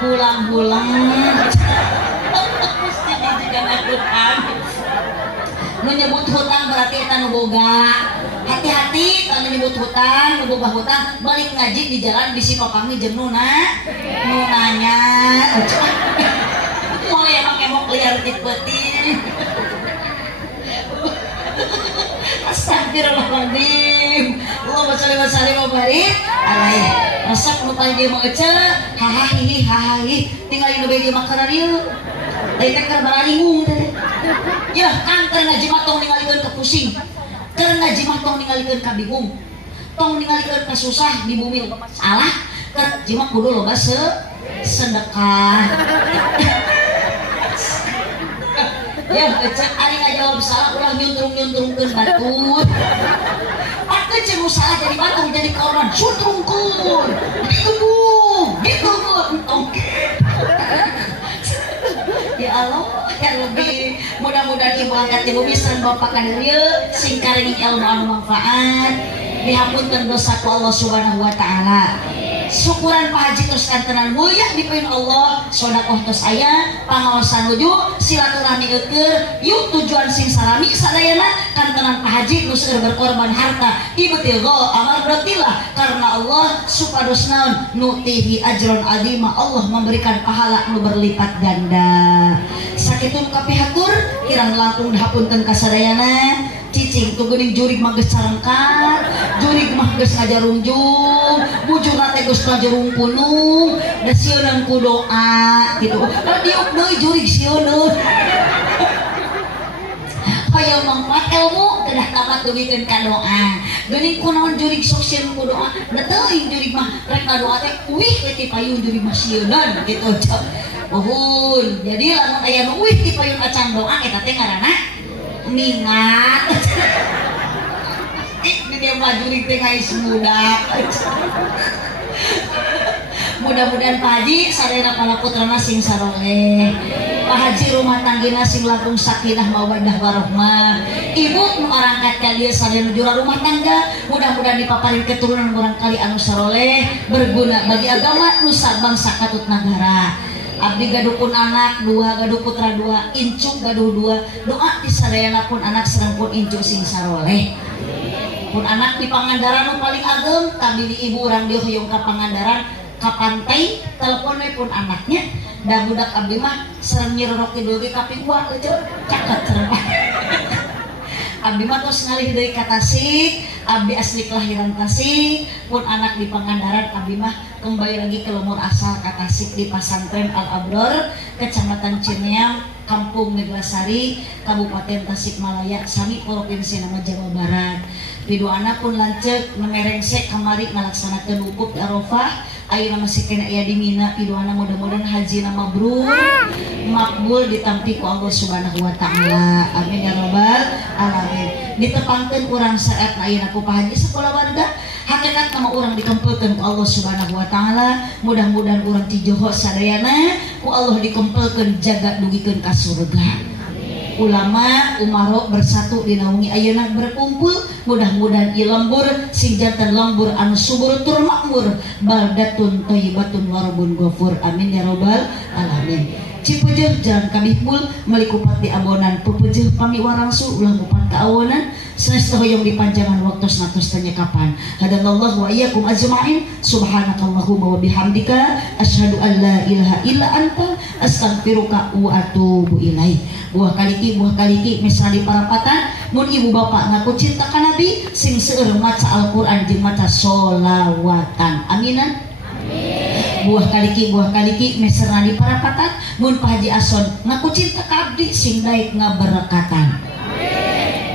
hulang-hulang Gusti dijigan Al-Qur'an nu nyebut hutang berarti eta nu boga hati-hati kalau nyebut hutang, nu boga hutang balik ngaji di jalan bisi papami jeung nanya mau ya make mok liar tipeuting astagfirullahaladzim Allahumma sholli wa sallim wa barik alaihi resep nu paling dia mau ece hahaha tinggal nu bege makanan ieu teh teh keur baralingung teh ya kan keur ngaji mah tong ningalikeun ke pusing keur ngaji mah tong ningalikeun ka bingung tong ningalikeun ka susah di bumi salah keur ngaji mah kudu loba sedekah ya cek ari ngajawab salah ulah nyuntrung-nyuntrungkeun batur pake jeung salah jadi batur jadi korban suntrungkeun digebung entong ya Allah ya lebih mudah-mudahan ibu angkat ibu bisa bapakan ieu sing karing ilmu anu manfaat dihampunkeun dosa ku Allah Subhanahu wa taala syukuran Pak Haji terus kantenan mulia dipoin Allah sedekah tos aya pangaosan nuju silaturahmi eukeur yuk tujuan sing salami sadayana kantenan Pak Haji nu seueur berkorban harta ibtigha amradatillah karena Allah supados naon nutihi ajron adima Allah memberikan pahala nu berlipat ganda sakitu kapihatur kirang langkung dihapunten ka sadayana cicing tuh geuning jurig mah geus carengkat jurig mah geus ngajarungjung bujurna teh geus ngajarung punung da sieuneun ku doa gitu diuk deui jurig sieuneun hayang manfaat ilmu kedah tamat dugikeun ka doa geuning kunaon jurig sok sieun ku doa da teuing jurig mah rek doa teh uih ti payun jurig mah sieunan gitu Uhun, jadi lamun aya nu uih ti payun acan doa eta teh ngaranna mingat di dia maju di tengah semudak Mudah-mudahan Pak Haji sadayana para putrana sing saroleh, Pak Haji rumah tanggina sing langkung sakinah mawaddah warahmah, ibu nu arangkat ka dieu sadayana jura rumah tangga, mudah-mudahan dipaparin keturunan barangkali anu saroleh berguna bagi agama nusa bangsa katut nagara. Abdi gaduh pun anak dua, gaduh putra dua, incuk gaduh dua, doa di sadayana pun anak serang pun incuk sing saroleh. Pun anak di Pangandaran nu paling ageng, tadi di ibu urang dia hoyong ka Pangandaran ka pantai, teleponnya pun anaknya, da budak abdi mah serang nyerorok ti deui ka pingwa eueuh caket cereuh. Abdi mah tos ngalih deui ka Tasik, abdi asli kelahiran Tasik, pun anak di Pangandaran abdi mah kembali lagi ke lemur asal ka Tasik di Pasantren Al Abror, Kecamatan Cineam, Kampung Neglasari, Kabupaten Tasikmalaya, sami provinsi nama Jawa Barat. Bidoana pun lanceuk memerengsek kamari ngalaksanakeun wukuf di Arafah. Ayeuna masih kena aya di Mina. Bidoana mudah-mudahan haji na mabrur, makbul ditampi ku Allah Subhanahu wa taala. Amin ya rabbal alamin. Ditepangkeun urang saat ayeuna ku Pak Haji sekolah warga. Hakikat nama urang dikempelkeun ku Allah Subhanahu wa taala. Mudah-mudahan urang ti Johor sadayana ku Allah dikempelkeun jaga dugikeun ka surga. Ulama umaro bersatu dinaungi ayeuna berkumpul, mudah-mudahan ieu lembur sing janten lembur anu subur tur makmur, baldatun thayyibatun warabun ghafur. Amin ya rabbal alamin. Cipeujeut jalan kabihbul melikupat di abonan, pupeujeut pami warangsu ulah mupat ka awonan, sanesna hoyong di panjangan waktu satos tanya kapan. Hadanallahu wa iyyakum ajmain. Subhanakallahumma wa bihamdika asyhadu an la ilaha illa anta astaghfiruka wa atubu ilaik. Buah kaliki misalnya parapatan mun ibu bapak ngaku cinta ka Nabi sing seueur maca Al-Qur'an jeung maca sholawatan. Aminan. Buah kaliki misalnya di parapatan mun Pak Haji Ason ngaku cinta ka abdi sing daek ngaberkatan.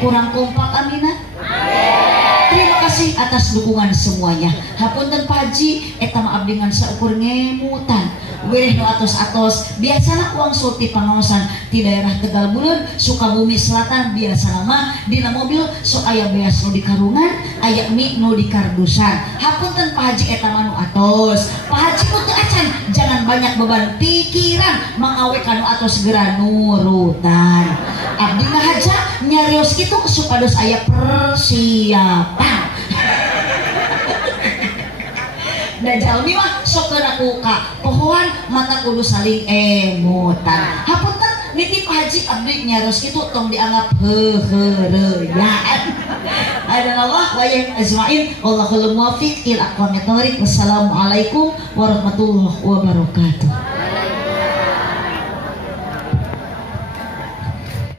Kurang kompak aminan. Terima kasih atas dukungan semuanya. Hapunten Pak Haji eta mah abdi ngan saukur ngemutan. Wireh nu atos-atos biasana uang sulti pangaosan di daerah Tegal Buleun, Sukabumi Selatan biasana mah dina mobil sok aya beas nu di karungan, aya mie nu di kardusan. Hapunten Pak Haji eta mah nu atos. Pak Haji nu teu acan, jangan banyak beban pikiran, mangawe kanu atos segera nurutan. Abdi ngahaja nyarios kitu supados aya persiapan. Dan jalmi mah sok aku ka pohon mata kudu saling emutan. Hapunten nitip Haji abdi nyaros kitu tong dianggap heureuyaan. Adallah wa ya ajmain. Wallahul muwaffiq ila aqwamit thoriq. Wassalamualaikum warahmatullahi wabarakatuh.